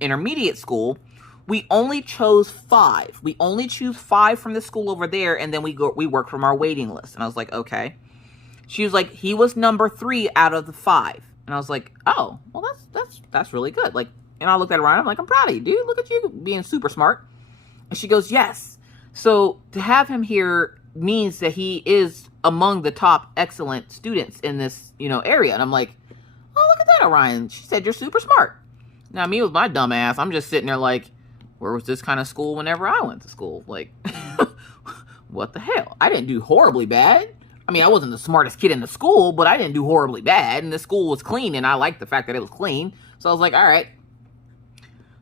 intermediate school, we only chose 5. We only choose 5 from the school over there, and then we work from our waiting list. And I was like, okay. She was like, he was number 3 out of the 5. And I was like, oh, well, that's really good. Like, and I looked at Orion. I'm like, I'm proud of you, dude. Look at you being super smart. And she goes, yes. So to have him here means that he is among the top excellent students in this, area. And I'm like, oh, look at that, Orion. She said, you're super smart. Now, me with my dumb ass, I'm just sitting there like, where was this kind of school whenever I went to school? Like, what the hell? I didn't do horribly bad. I mean, I wasn't the smartest kid in the school, but I didn't do horribly bad. And the school was clean, and I liked the fact that it was clean. So I was like, all right.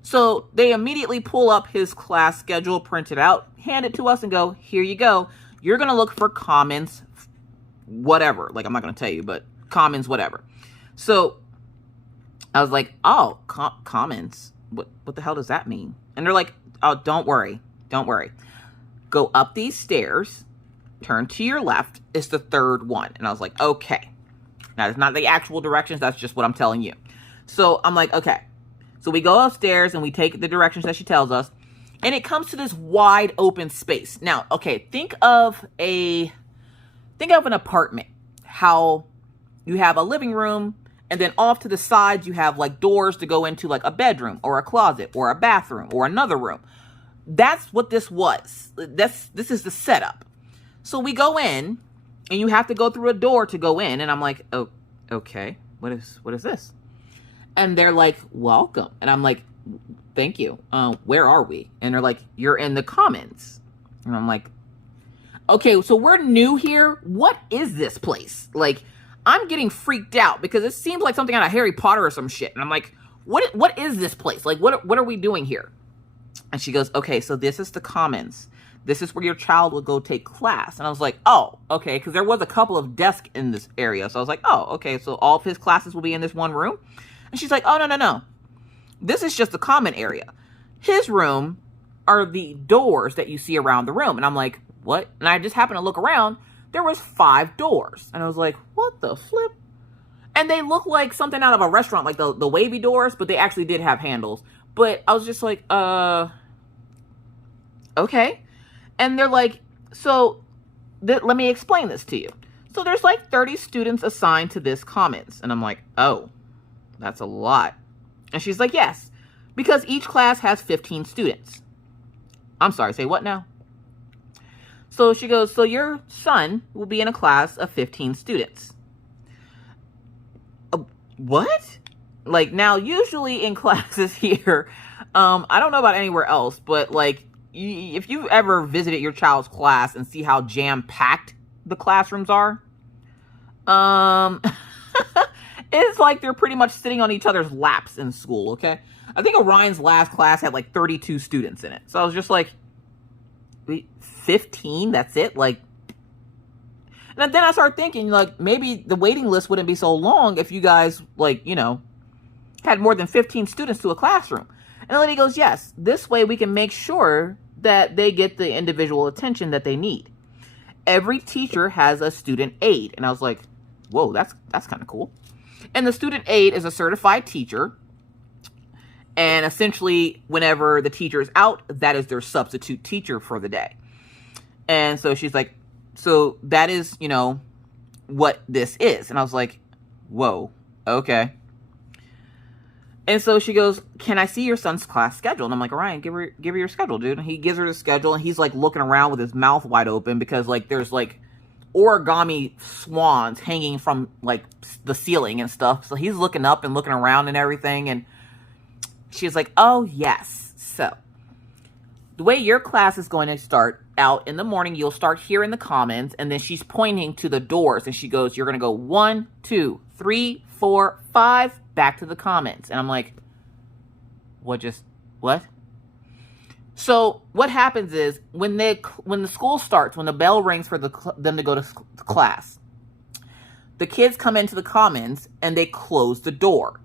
So they immediately pull up his class schedule, print it out, hand it to us, and go, here you go. You're going to look for commons, whatever. Like, I'm not going to tell you, but commons, whatever. So I was like, oh, commons. What the hell does that mean? And they're like, oh, don't worry. Don't worry. Go up these stairs, turn to your left. It's the 3rd one. And I was like, okay. Now, it's not the actual directions. That's just what I'm telling you. So I'm like, okay. So we go upstairs and we take the directions that she tells us. And it comes to this wide open space. Now, okay, think of an apartment. How you have a living room And then off to the sides, you have like doors to go into like a bedroom or a closet or a bathroom or another room. That's what this was. This is the setup. So we go in, and you have to go through a door to go in. And I'm like, oh, okay, what is this? And they're like, welcome. And I'm like, thank you. Where are we? And they're like, you're in the commons. And I'm like, okay, so we're new here. What is this place? Like, I'm getting freaked out because it seems like something out of Harry Potter or some shit. And I'm like, what is this place? Like, what are we doing here? And she goes, okay, so this is the commons. This is where your child will go take class. And I was like, oh, okay, because there was a couple of desks in this area. So I was like, oh, okay, so all of his classes will be in this one room? And she's like, oh, no. This is just the common area. His room are the doors that you see around the room. And I'm like, what? And I just happened to look around. There was 5 doors. And I was like, what the flip? And they look like something out of a restaurant, like the wavy doors, but they actually did have handles. But I was just like, okay. And they're like, so let me explain this to you. So there's like 30 students assigned to this commons. And I'm like, oh, that's a lot. And she's like, yes, because each class has 15 students. I'm sorry, say what now? So she goes, so your son will be in a class of 15 students. What? Like, now, usually in classes here, I don't know about anywhere else, but like, if you've ever visited your child's class and see how jam-packed the classrooms are, it's like they're pretty much sitting on each other's laps in school, okay? I think Orion's last class had like 32 students in it. So I was just like, 15? That's it? Like, and then I started thinking, like, maybe the waiting list wouldn't be so long if you guys, like, you know, had more than 15 students to a classroom. And the lady goes, yes, this way we can make sure that they get the individual attention that they need. Every teacher has a student aide. And I was like, whoa, that's kind of cool. And the student aide is a certified teacher. And essentially, whenever the teacher is out, that is their substitute teacher for the day. And so she's like, so that is, you know, what this is. And I was like, whoa, okay. And so she goes, can I see your son's class schedule? And I'm like, Orion, give her your schedule, dude. And he gives her the schedule, and he's like looking around with his mouth wide open because like there's like origami swans hanging from like the ceiling and stuff. So he's looking up and looking around and everything. And she's like, oh, yes. So the way your class is going to start out in the morning, you'll start here in the commons. And then she's pointing to the doors. And she goes, you're going to go 1, 2, 3, 4, 5, back to the commons. And I'm like, what? So what happens is when the school starts, when the bell rings for them to go to class, the kids come into the commons and they close the door.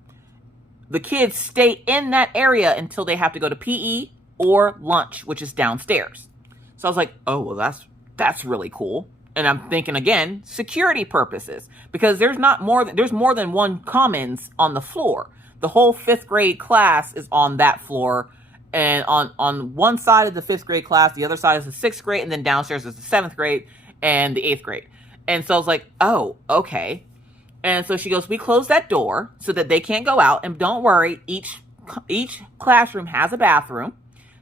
The kids stay in that area until they have to go to PE or lunch, which is downstairs. So I was like, oh, well, that's really cool. And I'm thinking, again, security purposes, because there's more than one commons on the floor. The whole 5th grade class is on that floor. And on one side of the 5th grade class, the other side is the 6th grade, and then downstairs is the 7th grade and the 8th grade. And so I was like, oh, okay. And so she goes, we close that door so that they can't go out. And don't worry, each classroom has a bathroom,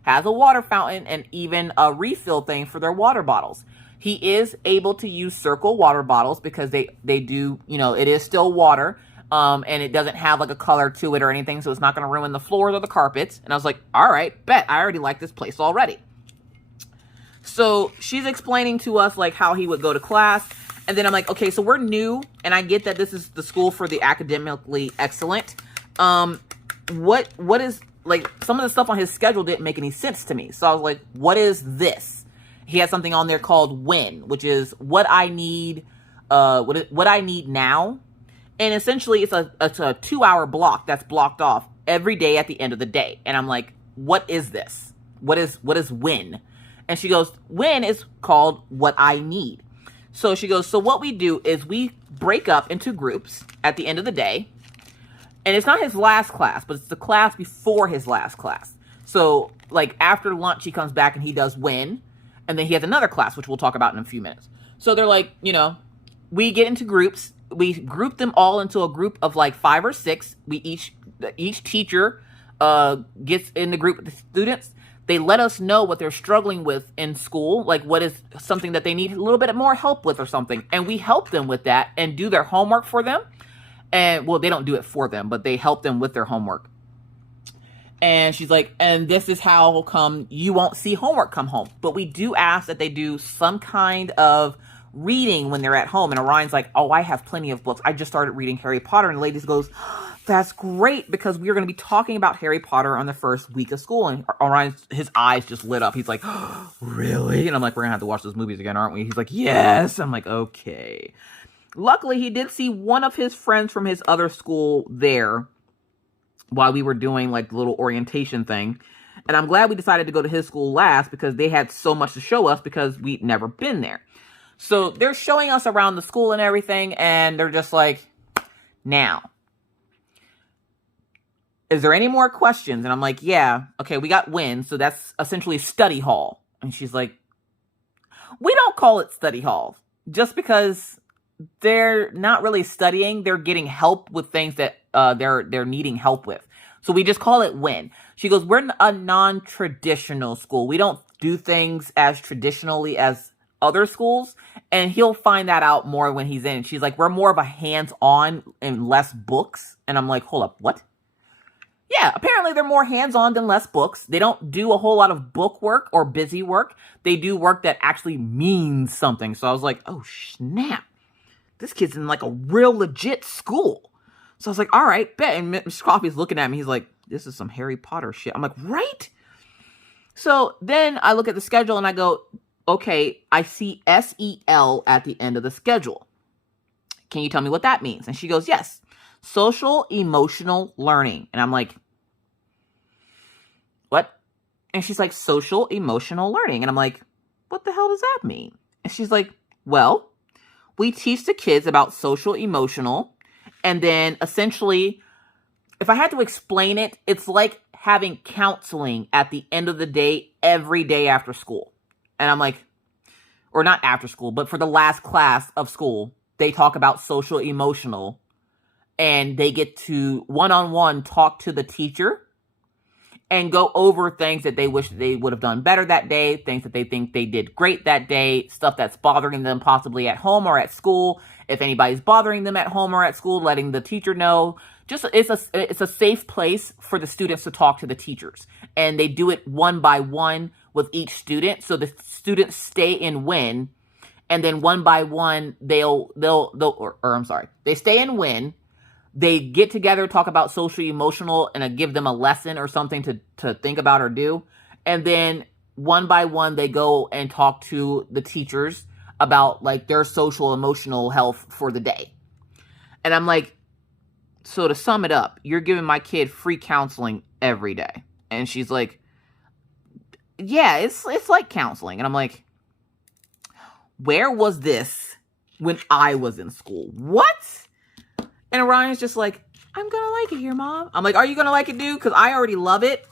has a water fountain, and even a refill thing for their water bottles. He is able to use circle water bottles because they do, you know, it is still water. And it doesn't have like a color to it or anything. So it's not going to ruin the floors or the carpets. And I was like, all right, bet. I already like this place already. So she's explaining to us like how he would go to class. And then I'm like, okay, so we're new. And I get that this is the school for the academically excellent. What is like some of the stuff on his schedule didn't make any sense to me. So I was like, what is this? He has something on there called when, which is what I need, what I need now. And essentially it's a 2-hour block that's blocked off every day at the end of the day. And I'm like, what is this? What is when? And she goes, when is called what I need. So she goes, so what we do is we break up into groups at the end of the day. And it's not his last class, but it's the class before his last class. So like after lunch, he comes back and he does when. And then he has another class, which we'll talk about in a few minutes. So they're like, you know, we get into groups we group them all into a group of like 5 or 6. Each teacher gets in the group with the students. They let us know what they're struggling with in school, like what is something that they need a little bit more help with or something. And we help them with that and do their homework for them. And well, they don't do it for them, but they help them with their homework. And she's like, and this is how come you won't see homework come home. But we do ask that they do some kind of reading when they're at home. And Orion's like, oh, I have plenty of books. I just started reading Harry Potter. And the ladies goes, that's great, because we are going to be talking about Harry Potter on the first week of school. And Orion, his eyes just lit up. He's like, oh, really? And I'm like, we're going to have to watch those movies again, aren't we? He's like, yes. I'm like, okay. Luckily, he did see one of his friends from his other school there while we were doing like the little orientation thing. And I'm glad we decided to go to his school last, because they had so much to show us because we'd never been there. So they're showing us around the school and everything. And they're just like, now, is there any more questions? And I'm like, yeah. Okay, we got WIN. So that's essentially study hall. And she's like, we don't call it study hall just because they're not really studying. They're getting help with things that they're needing help with. So we just call it WIN. She goes, we're a non-traditional school. We don't do things as traditionally as other schools. And he'll find that out more when he's in. She's like, we're more of a hands-on and less books. And I'm like, hold up, what? Yeah, apparently they're more hands-on than less books. They don't do a whole lot of book work or busy work. They do work that actually means something. So I was like, oh, snap. This kid's in like a real legit school. So I was like, all right, bet. And Mr. Coffee's looking at me. He's like, this is some Harry Potter shit. I'm like, right? So then I look at the schedule and I go, okay, I see SEL at the end of the schedule. Can you tell me what that means? And she goes, yes. Social emotional learning. And I'm like, what? And she's like, social emotional learning. And I'm like, what the hell does that mean? And she's like, well, we teach the kids about social emotional. And then essentially, if I had to explain it, it's like having counseling at the end of the day, every day after school. And I'm like, or not after school, but for the last class of school, they talk about social emotional. And they get to one-on-one talk to the teacher and go over things that they wish they would have done better that day, things that they think they did great that day, stuff that's bothering them possibly at home or at school. If anybody's bothering them at home or at school, letting the teacher know. Just it's a safe place for the students to talk to the teachers. And they do it one by one with each student. So the students stay in WIN. And then one by one, they stay in WIN. They get together, talk about social emotional, and I give them a lesson or something to think about or do. And then one by one, they go and talk to the teachers about like their social emotional health for the day. And I'm like, so to sum it up, you're giving my kid free counseling every day. And she's like, yeah, it's like counseling. And I'm like, where was this when I was in school? What? And Orion's just like, I'm going to like it here, Mom. I'm like, are you going to like it, dude? Because I already love it.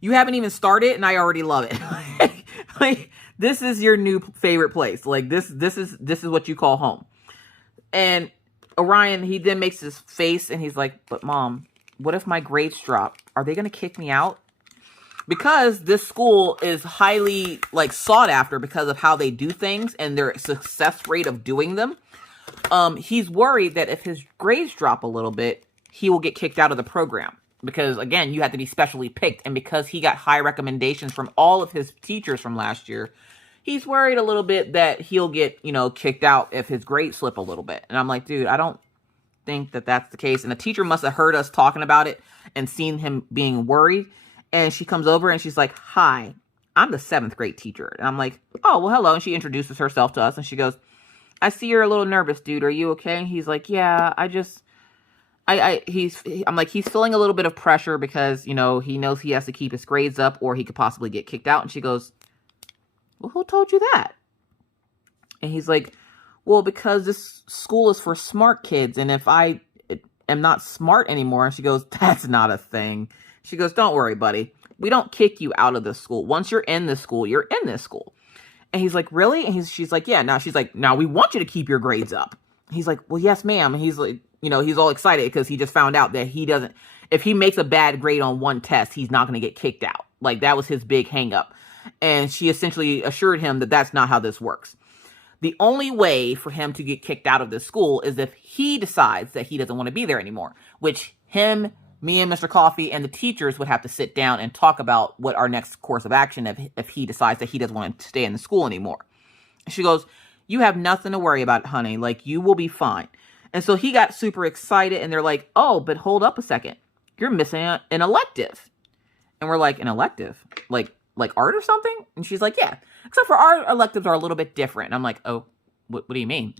You haven't even started and I already love it. Like, this is your new favorite place. Like, this is what you call home. And Orion, he then makes his face and he's like, but Mom, what if my grades drop? Are they going to kick me out? Because this school is highly like sought after because of how they do things and their success rate of doing them. He's worried that if his grades drop a little bit, he will get kicked out of the program. Because, again, you have to be specially picked. And because he got high recommendations from all of his teachers from last year, he's worried a little bit that he'll get, kicked out if his grades slip a little bit. And I'm like, dude, I don't think that that's the case. And the teacher must have heard us talking about it and seen him being worried. And she comes over and she's like, hi, I'm the 7th grade teacher. And I'm like, oh, well, hello. And she introduces herself to us and she goes, I see you're a little nervous, dude. Are you okay? And he's like, yeah, I'm like, he's feeling a little bit of pressure because, he knows he has to keep his grades up or he could possibly get kicked out. And she goes, well, who told you that? And he's like, well, because this school is for smart kids. And if I am not smart anymore, and she goes, that's not a thing. She goes, don't worry, buddy. We don't kick you out of this school. Once you're in this school, you're in this school. And he's like, really? And she's like, yeah. Now she's like, now we want you to keep your grades up. he's like, well, yes, ma'am. And he's like, he's all excited because he just found out that if he makes a bad grade on one test, he's not going to get kicked out. Like, that was his big hang up. And she essentially assured him that that's not how this works. The only way for him to get kicked out of this school is if he decides that he doesn't want to be there anymore, which him, me, and Mr. Coffee and the teachers would have to sit down and talk about what our next course of action if he decides that he doesn't want to stay in the school anymore. She goes, you have nothing to worry about, honey. Like, you will be fine. And so he got super excited, and they're like, oh, but hold up a second. You're missing an elective. And we're like, an elective? Like art or something? And she's like, yeah. Except for our electives are a little bit different. And I'm like, oh, what do you mean?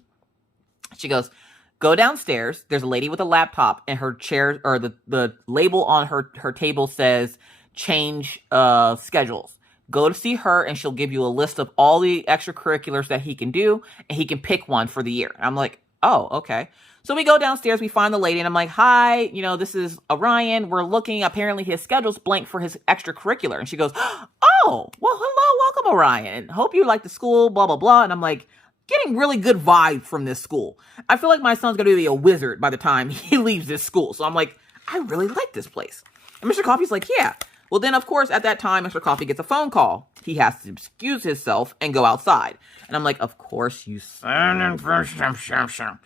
She goes, go downstairs. There's a lady with a laptop, and her chair, or the label on her table says change schedules. Go to see her, and she'll give you a list of all the extracurriculars that he can do, and he can pick one for the year. And I'm like, oh, okay. So we go downstairs, we find the lady, and I'm like, hi, this is Orion. We're looking, apparently his schedule's blank for his extracurricular. And she goes, oh, well, hello, welcome, Orion. Hope you like the school, blah, blah, blah. And I'm like, getting really good vibes from this school. I feel like my son's going to be a wizard by the time he leaves this school. So I'm like, I really like this place. And Mr. Coffee's like, yeah. Well, then, of course, at that time, Mr. Coffee gets a phone call. He has to excuse himself and go outside. And I'm like, of course, you son of a...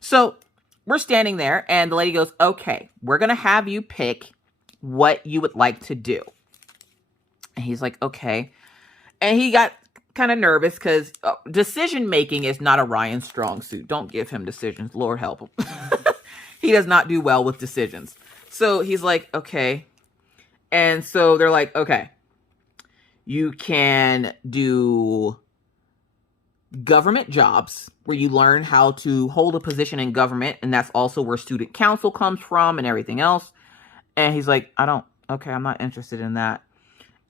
So we're standing there, and the lady goes, okay, we're going to have you pick what you would like to do. And he's like, okay. And he got kind of nervous because decision-making is not Orion's strong suit. Don't give him decisions. Lord help him. He does not do well with decisions. So he's like, okay. And so they're like, okay, you can do government jobs where you learn how to hold a position in government. And that's also where student council comes from and everything else. And he's like, I'm not interested in that.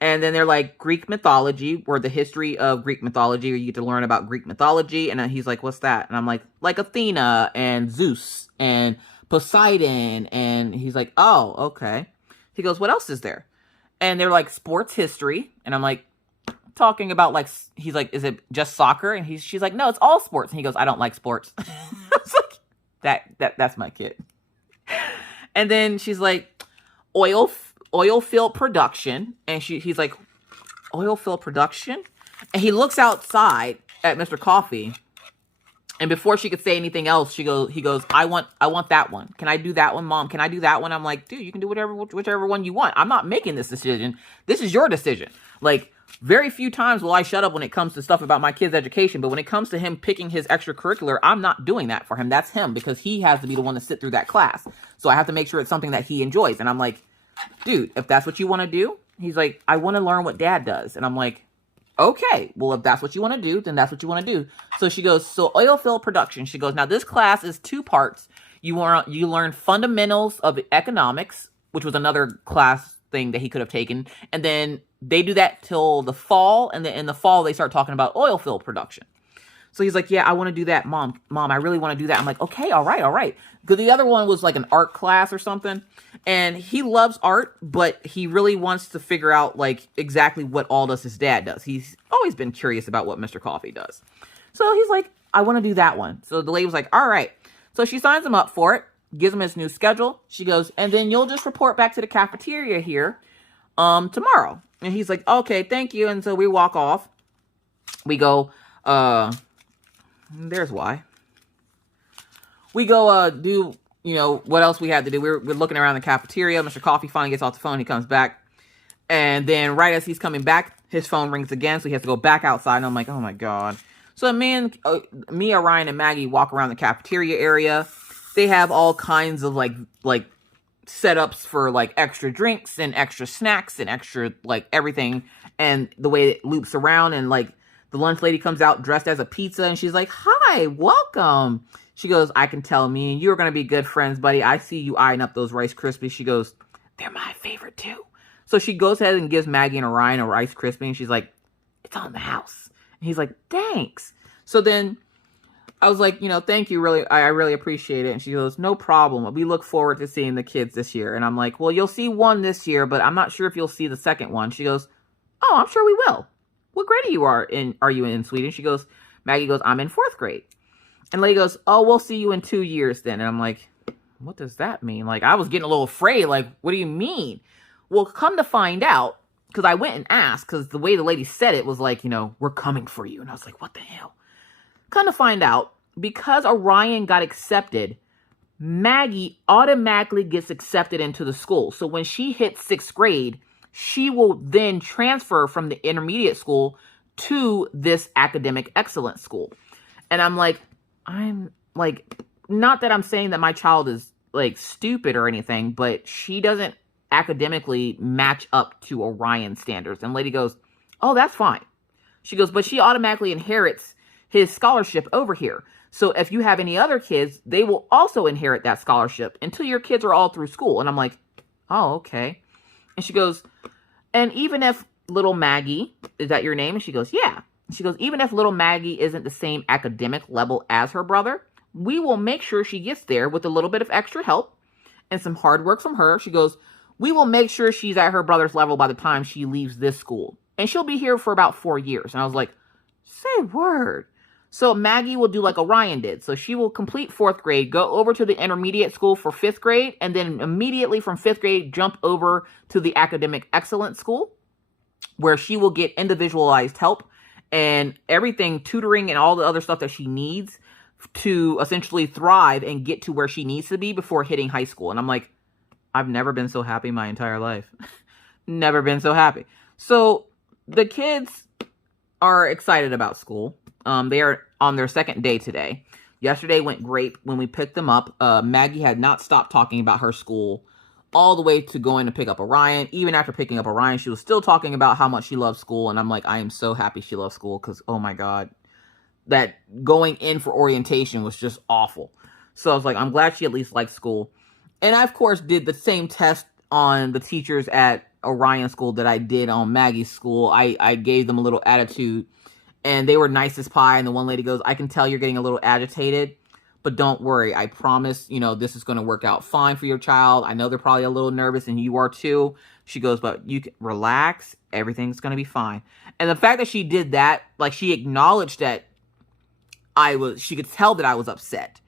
And then they're like Greek mythology, or the history of Greek mythology, or you get to learn about Greek mythology. And then he's like, what's that? And I'm like Athena and Zeus and Poseidon. And he's like, oh, okay. He goes, what else is there? And they're like sports history. And I'm like, talking about he's like, is it just soccer? And she's like, no, it's all sports. And he goes, I don't like sports. I was like, that's my kid. And then she's like, oil field production. And he's like, oil field production? And he looks outside at Mr. Coffee. And before she could say anything else, he goes, I want that one. Can I do that one, Mom? Can I do that one? I'm like, dude, you can do whichever one you want. I'm not making this decision. This is your decision. Like, very few times will I shut up when it comes to stuff about my kid's education. But when it comes to him picking his extracurricular, I'm not doing that for him. That's him, because he has to be the one to sit through that class. So I have to make sure it's something that he enjoys. And I'm like, dude, if that's what you want to do, he's like, I want to learn what Dad does. And I'm like, okay, well, if that's what you want to do, then that's what you want to do. So she goes, so oil field production. She goes, now this class is 2 parts. You learn fundamentals of economics, which was another class thing that he could have taken. And then they do that till the fall. And then in the fall, they start talking about oil field production. So he's like, yeah, I want to do that. Mom, I really want to do that. I'm like, okay, all right. Because the other one was like an art class or something. And he loves art, but he really wants to figure out like exactly what all does his dad does. He's always been curious about what Mr. Coffee does. So he's like, I want to do that one. So the lady was like, all right. So she signs him up for it, gives him his new schedule. She goes, and then you'll just report back to the cafeteria here tomorrow. And he's like, okay, thank you. And so we walk off. We go, there's why. We go do, what else we had to do. We're looking around the cafeteria. Mr. Coffee finally gets off the phone. He comes back. And then right as he's coming back, his phone rings again. So he has to go back outside. And I'm like, oh my God. So me, Orion, and Maggie walk around the cafeteria area. They have all kinds of like setups for like extra drinks and extra snacks and extra like everything. And the way it loops around, and like the lunch lady comes out dressed as a pizza, and she's like, hi, welcome. She goes, I can tell me and you are going to be good friends, buddy. I see you eyeing up those Rice Krispies. She goes, they're my favorite too. So she goes ahead and gives Maggie and Orion a Rice Krispie, and she's like, it's on the house. And he's like, thanks. So then I was like, thank you. I really appreciate it. And she goes, no problem. We look forward to seeing the kids this year. And I'm like, well, you'll see one this year, but I'm not sure if you'll see the second one. She goes, oh, I'm sure we will. What grade are you in, sweetie? She goes, Maggie goes, I'm in 4th grade. And lady goes, oh, we'll see you in 2 years then. And I'm like, what does that mean? Like, I was getting a little afraid. Like, what do you mean? Well, come to find out, because I went and asked, because the way the lady said it was like, you know, we're coming for you. And I was like, what the hell? Come to find out, because Orion got accepted, Maggie automatically gets accepted into the school. So when she hits 6th grade, she will then transfer from the intermediate school to this academic excellence school. And I'm like, not that I'm saying that my child is like stupid or anything, but she doesn't academically match up to Orion standards. And lady goes, oh, that's fine. She goes, but she automatically inherits his scholarship over here. So if you have any other kids, they will also inherit that scholarship until your kids are all through school. And I'm like, oh, okay. And she goes, and even if little Maggie, is that your name? And she goes, yeah. She goes, even if little Maggie isn't the same academic level as her brother, we will make sure she gets there with a little bit of extra help and some hard work from her. She goes, we will make sure she's at her brother's level by the time she leaves this school. And she'll be here for about 4 years. And I was like, say word. So Maggie will do like Orion did. So she will complete 4th grade, go over to the intermediate school for 5th grade, and then immediately from 5th grade, jump over to the academic excellence school, where she will get individualized help and everything, tutoring and all the other stuff that she needs to essentially thrive and get to where she needs to be before hitting high school. And I'm like, I've never been so happy my entire life. Never been so happy. So the kids are excited about school. They are on their 2nd day today. Yesterday went great when we picked them up. Maggie had not stopped talking about her school all the way to going to pick up Orion. Even after picking up Orion, she was still talking about how much she loves school. And I'm like, I am so happy she loves school because, oh my God, that going in for orientation was just awful. So I was like, I'm glad she at least likes school. And I, of course, did the same test on the teachers at Orion school that I did on Maggie's school. I gave them a little attitude. And they were nice as pie. And the one lady goes, I can tell you're getting a little agitated, but don't worry. I promise, you know, this is going to work out fine for your child. I know they're probably a little nervous and you are too. She goes, but you can relax. Everything's going to be fine. And the fact that she did that, like she acknowledged that she could tell that I was upset.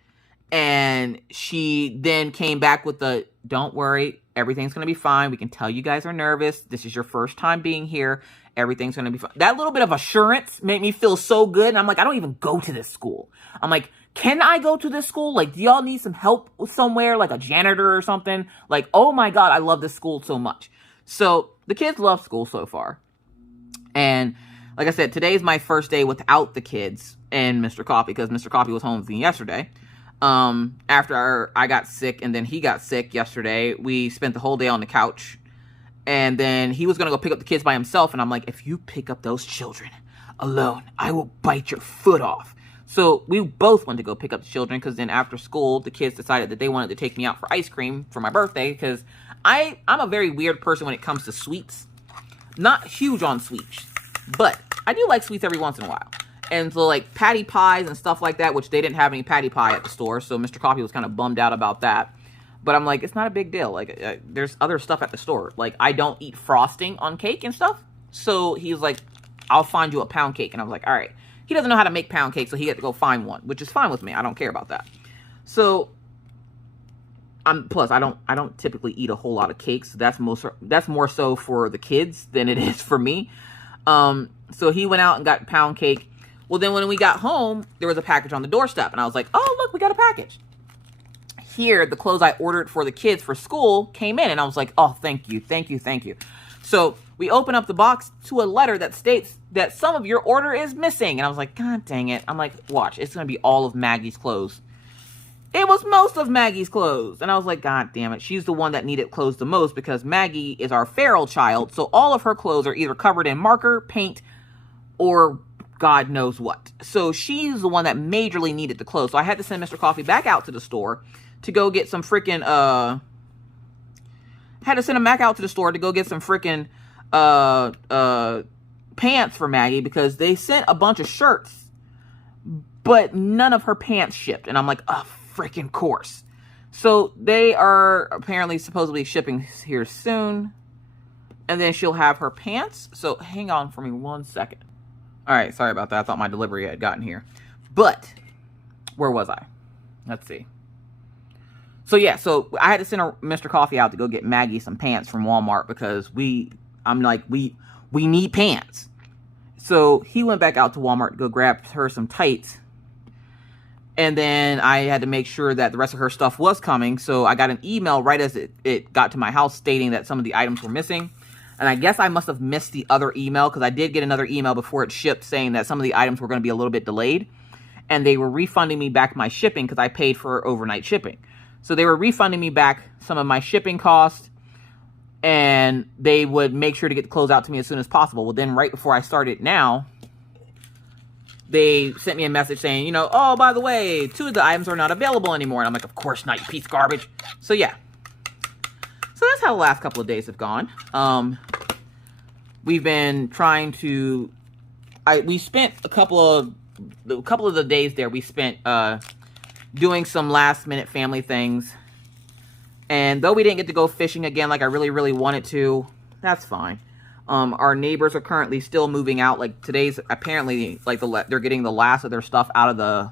And she then came back with the, don't worry, everything's going to be fine. We can tell you guys are nervous. This is your first time being here. Everything's going to be fine. That little bit of assurance made me feel so good. And I'm like, I don't even go to this school. I'm like, can I go to this school? Like, do y'all need some help somewhere? Like a janitor or something? Like, oh my God, I love this school so much. So the kids love school so far. And like I said, today's my first day without the kids and Mr. Coffee because Mr. Coffee was home with me yesterday. After I got sick and then he got sick yesterday, we spent the whole day on the couch. And then he was going to go pick up the kids by himself. And I'm like, if you pick up those children alone, I will bite your foot off. So we both went to go pick up the children because then after school, the kids decided that they wanted to take me out for ice cream for my birthday because I'm a very weird person when it comes to sweets. Not huge on sweets, but I do like sweets every once in a while. And so like patty pies and stuff like that, which they didn't have any patty pie at the store. So Mr. Coffee was kind of bummed out about that. But I'm like, it's not a big deal. Like, there's other stuff at the store. Like, I don't eat frosting on cake and stuff. So he's like, I'll find you a pound cake. And I was like, all right. He doesn't know how to make pound cake, so he had to go find one, which is fine with me. I don't care about that. So, plus, I don't typically eat a whole lot of cakes. That's more so for the kids than it is for me. So he went out and got pound cake. Well, then when we got home, there was a package on the doorstep. And I was like, oh, look, we got a package. Here, the clothes I ordered for the kids for school came in. And I was like, oh, thank you, thank you, thank you. So we open up the box to a letter that states that some of your order is missing. And I was like, God dang it. I'm like, watch, it's going to be all of Maggie's clothes. It was most of Maggie's clothes. And I was like, God damn it. She's the one that needed clothes the most because Maggie is our feral child. So all of her clothes are either covered in marker, paint, or God knows what. So she's the one that majorly needed the clothes. So I had to send Mr. Coffee back out to the store to go get some freaking, had to send him back out to the store to go get some freaking, pants for Maggie because they sent a bunch of shirts, but none of her pants shipped. And I'm like, oh, freaking course. So they are apparently supposedly shipping here soon. And then she'll have her pants. So hang on for me 1 second. All right, sorry about that. I thought my delivery had gotten here. But where was I? Let's see. So yeah, so I had to send Mr. Coffee out to go get Maggie some pants from Walmart because I'm like, we need pants. So he went back out to Walmart to go grab her some tights. And then I had to make sure that the rest of her stuff was coming. So I got an email right as it got to my house stating that some of the items were missing. And I guess I must have missed the other email because I did get another email before it shipped saying that some of the items were going to be a little bit delayed. And they were refunding me back my shipping because I paid for overnight shipping. So they were refunding me back some of my shipping costs. And they would make sure to get the clothes out to me as soon as possible. Well, then right before I started now, they sent me a message saying, you know, oh, by the way, 2 of the items are not available anymore. And I'm like, of course not, you piece of garbage. So yeah. So that's how the last couple of days have gone. We've been trying to, we spent a couple of the days there, we spent doing some last minute family things. And though we didn't get to go fishing again like I really, really wanted to, that's fine. Our neighbors are currently still moving out. Like today's apparently like they're getting the last of their stuff out of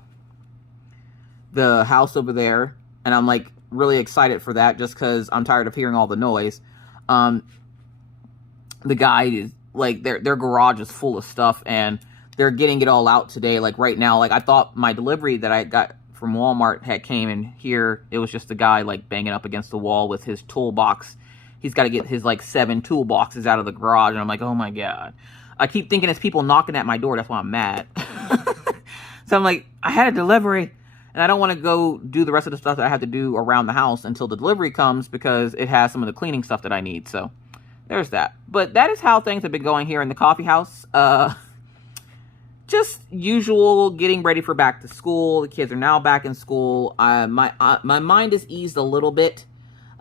the house over there. And I'm like really excited for that just because I'm tired of hearing all the noise. The guy is like, their garage is full of stuff and they're getting it all out today. Like right now, like I thought my delivery that I got from Walmart had came in here. It was just the guy like banging up against the wall with his toolbox. He's got to get his like 7 toolboxes out of the garage. And I'm like, oh my God. I keep thinking it's people knocking at my door. That's why I'm mad. So I'm like, I had a delivery and I don't want to go do the rest of the stuff that I have to do around the house until the delivery comes because it has some of the cleaning stuff that I need. So there's that. But that is how things have been going here in the coffee house. Just usual getting ready for back to school. The kids are now back in school. My mind is eased a little bit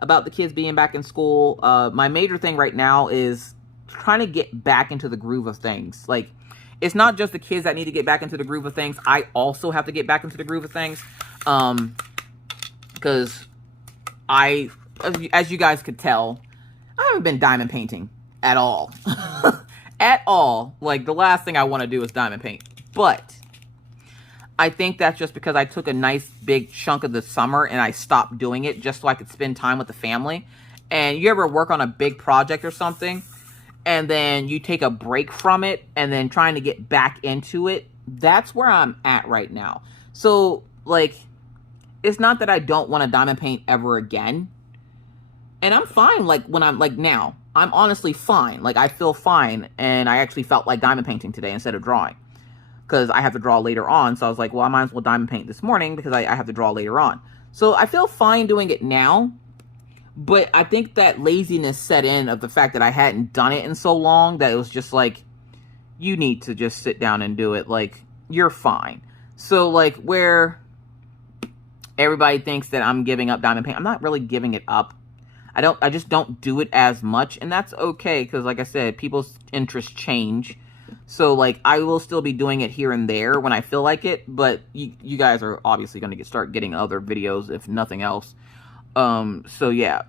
about the kids being back in school. My major thing right now is trying to get back into the groove of things. Like, it's not just the kids that need to get back into the groove of things. I also have to get back into the groove of things. Because as you guys could tell, I haven't been diamond painting at all. At all. Like, the last thing I want to do is diamond paint. But I think that's just because I took a nice big chunk of the summer and I stopped doing it just so I could spend time with the family. And you ever work on a big project or something and then you take a break from it and then trying to get back into it? That's where I'm at right now. So, like, it's not that I don't want to diamond paint ever again. And I'm fine, like, when I'm, like, now. I'm honestly fine. Like, I feel fine. And I actually felt like diamond painting today instead of drawing. Because I have to draw later on. So I was like, well, I might as well diamond paint this morning because I have to draw later on. So I feel fine doing it now. But I think that laziness set in of the fact that I hadn't done it in so long that it was just like, you need to just sit down and do it. Like, you're fine. So, like, where everybody thinks that I'm giving up diamond paint, I'm not really giving it up. I just don't do it as much, and that's okay, because like I said, people's interests change. So, like, I will still be doing it here and there when I feel like it, but you guys are obviously going to start getting other videos, if nothing else. So, yeah.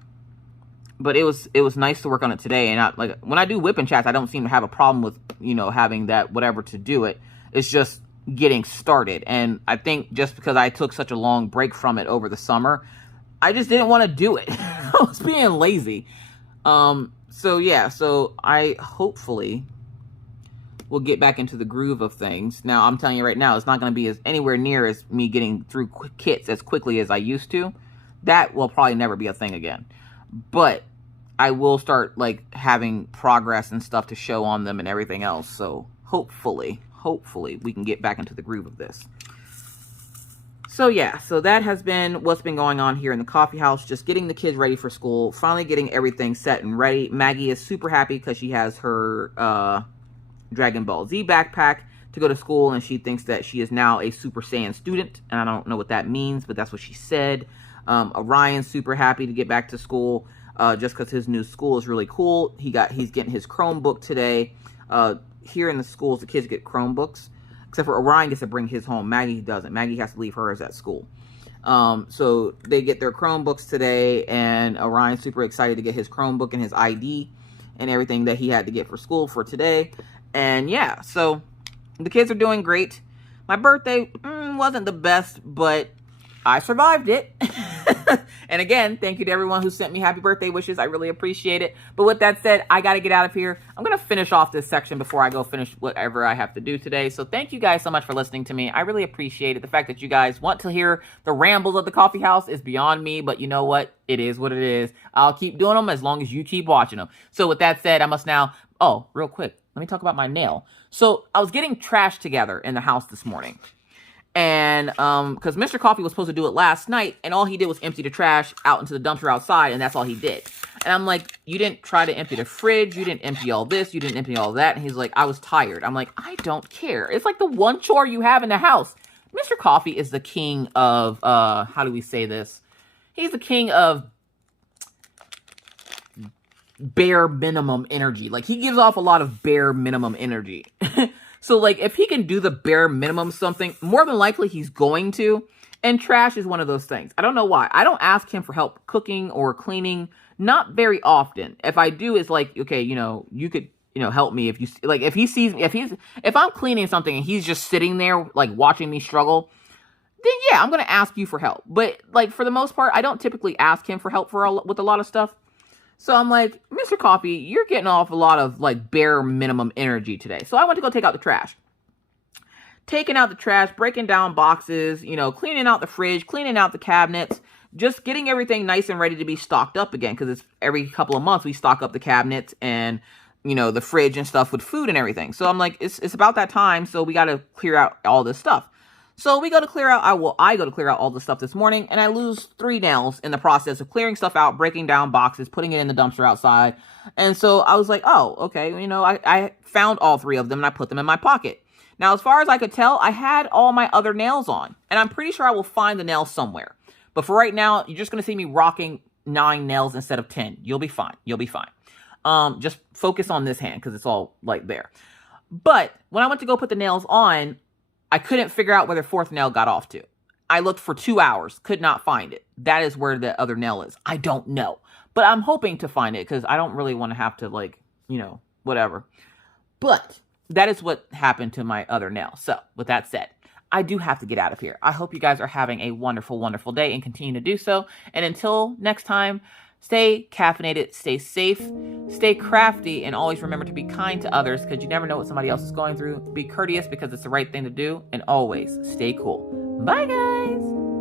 But it was nice to work on it today, and like, when I do whipping chats, I don't seem to have a problem with, you know, having that whatever to do it. It's just getting started, and I think just because I took such a long break from it over the summer, I just didn't want to do it. I was being lazy. So yeah, so I hopefully will get back into the groove of things. Now, I'm telling you right now, it's not going to be anywhere near as me getting through kits as quickly as I used to. That will probably never be a thing again. But I will start, like, having progress and stuff to show on them and everything else. So hopefully we can get back into the groove of this. So yeah, so that has been what's been going on here in the coffee house. Just getting the kids ready for school. Finally getting everything set and ready. Maggie is super happy because she has her Dragon Ball Z backpack to go to school. And she thinks that she is now a Super Saiyan student. And I don't know what that means, but that's what she said. Orion's super happy to get back to school just because his new school is really cool. He's getting his Chromebook today. Here in the schools, the kids get Chromebooks. Except for Orion gets to bring his home. Maggie doesn't. Maggie has to leave hers at school. So they get their Chromebooks today. And Orion's super excited to get his Chromebook and his ID and everything that he had to get for school for today. And yeah, so the kids are doing great. My birthday wasn't the best, but I survived it. And again, thank you to everyone who sent me happy birthday wishes. I really appreciate it. But with that said, I got to get out of here. I'm going to finish off this section before I go finish whatever I have to do today. So thank you guys so much for listening to me. I really appreciate it. The fact that you guys want to hear the rambles of the coffee house is beyond me. But you know what? It is what it is. I'll keep doing them as long as you keep watching them. So with that said, I must now... Oh, real quick. Let me talk about my nail. So I was getting trash together in the house this morning. And because Mr. Coffee was supposed to do it last night, and all he did was empty the trash out into the dumpster outside, and that's all he did. And I'm like, you didn't try to empty the fridge, you didn't empty all this, you didn't empty all that. And he's like, I was tired. I'm like, I don't care. It's like the one chore you have in the house. Mr. Coffee is the king of, how do we say this? He's the king of bare minimum energy. Like, he gives off a lot of bare minimum energy. So, like, if he can do the bare minimum something, more than likely he's going to. And trash is one of those things. I don't know why. I don't ask him for help cooking or cleaning. Not very often. If I do, it's like, okay, you could, help me if you, like, if he sees, if I'm cleaning something and he's just sitting there, like, watching me struggle, then yeah, I'm going to ask you for help. But, like, for the most part, I don't typically ask him for help with a lot of stuff. So I'm like, Mr. Coffee, you're getting off a lot of, like, bare minimum energy today. So I went to go take out the trash. Taking out the trash, breaking down boxes, cleaning out the fridge, cleaning out the cabinets, just getting everything nice and ready to be stocked up again. Because it's every couple of months we stock up the cabinets and, the fridge and stuff with food and everything. So I'm like, it's about that time, so we got to clear out all this stuff. So we go to clear out, I go to clear out all the stuff this morning, and I lose 3 nails in the process of clearing stuff out, breaking down boxes, putting it in the dumpster outside. And so I was like, oh, okay, I found all 3 of them, and I put them in my pocket. Now, as far as I could tell, I had all my other nails on, and I'm pretty sure I will find the nails somewhere. But for right now, you're just going to see me rocking 9 nails instead of 10. You'll be fine. You'll be fine. Just focus on this hand, because it's all, like, there. But when I went to go put the nails on, I couldn't figure out where the 4th nail got off to. I looked for 2 hours, could not find it. That is where the other nail is. I don't know. But I'm hoping to find it because I don't really want to have to, like, whatever. But that is what happened to my other nail. So, with that said, I do have to get out of here. I hope you guys are having a wonderful, wonderful day and continue to do so. And until next time, stay caffeinated, stay safe, stay crafty, and always remember to be kind to others because you never know what somebody else is going through. Be courteous because it's the right thing to do, and always stay cool. Bye, guys!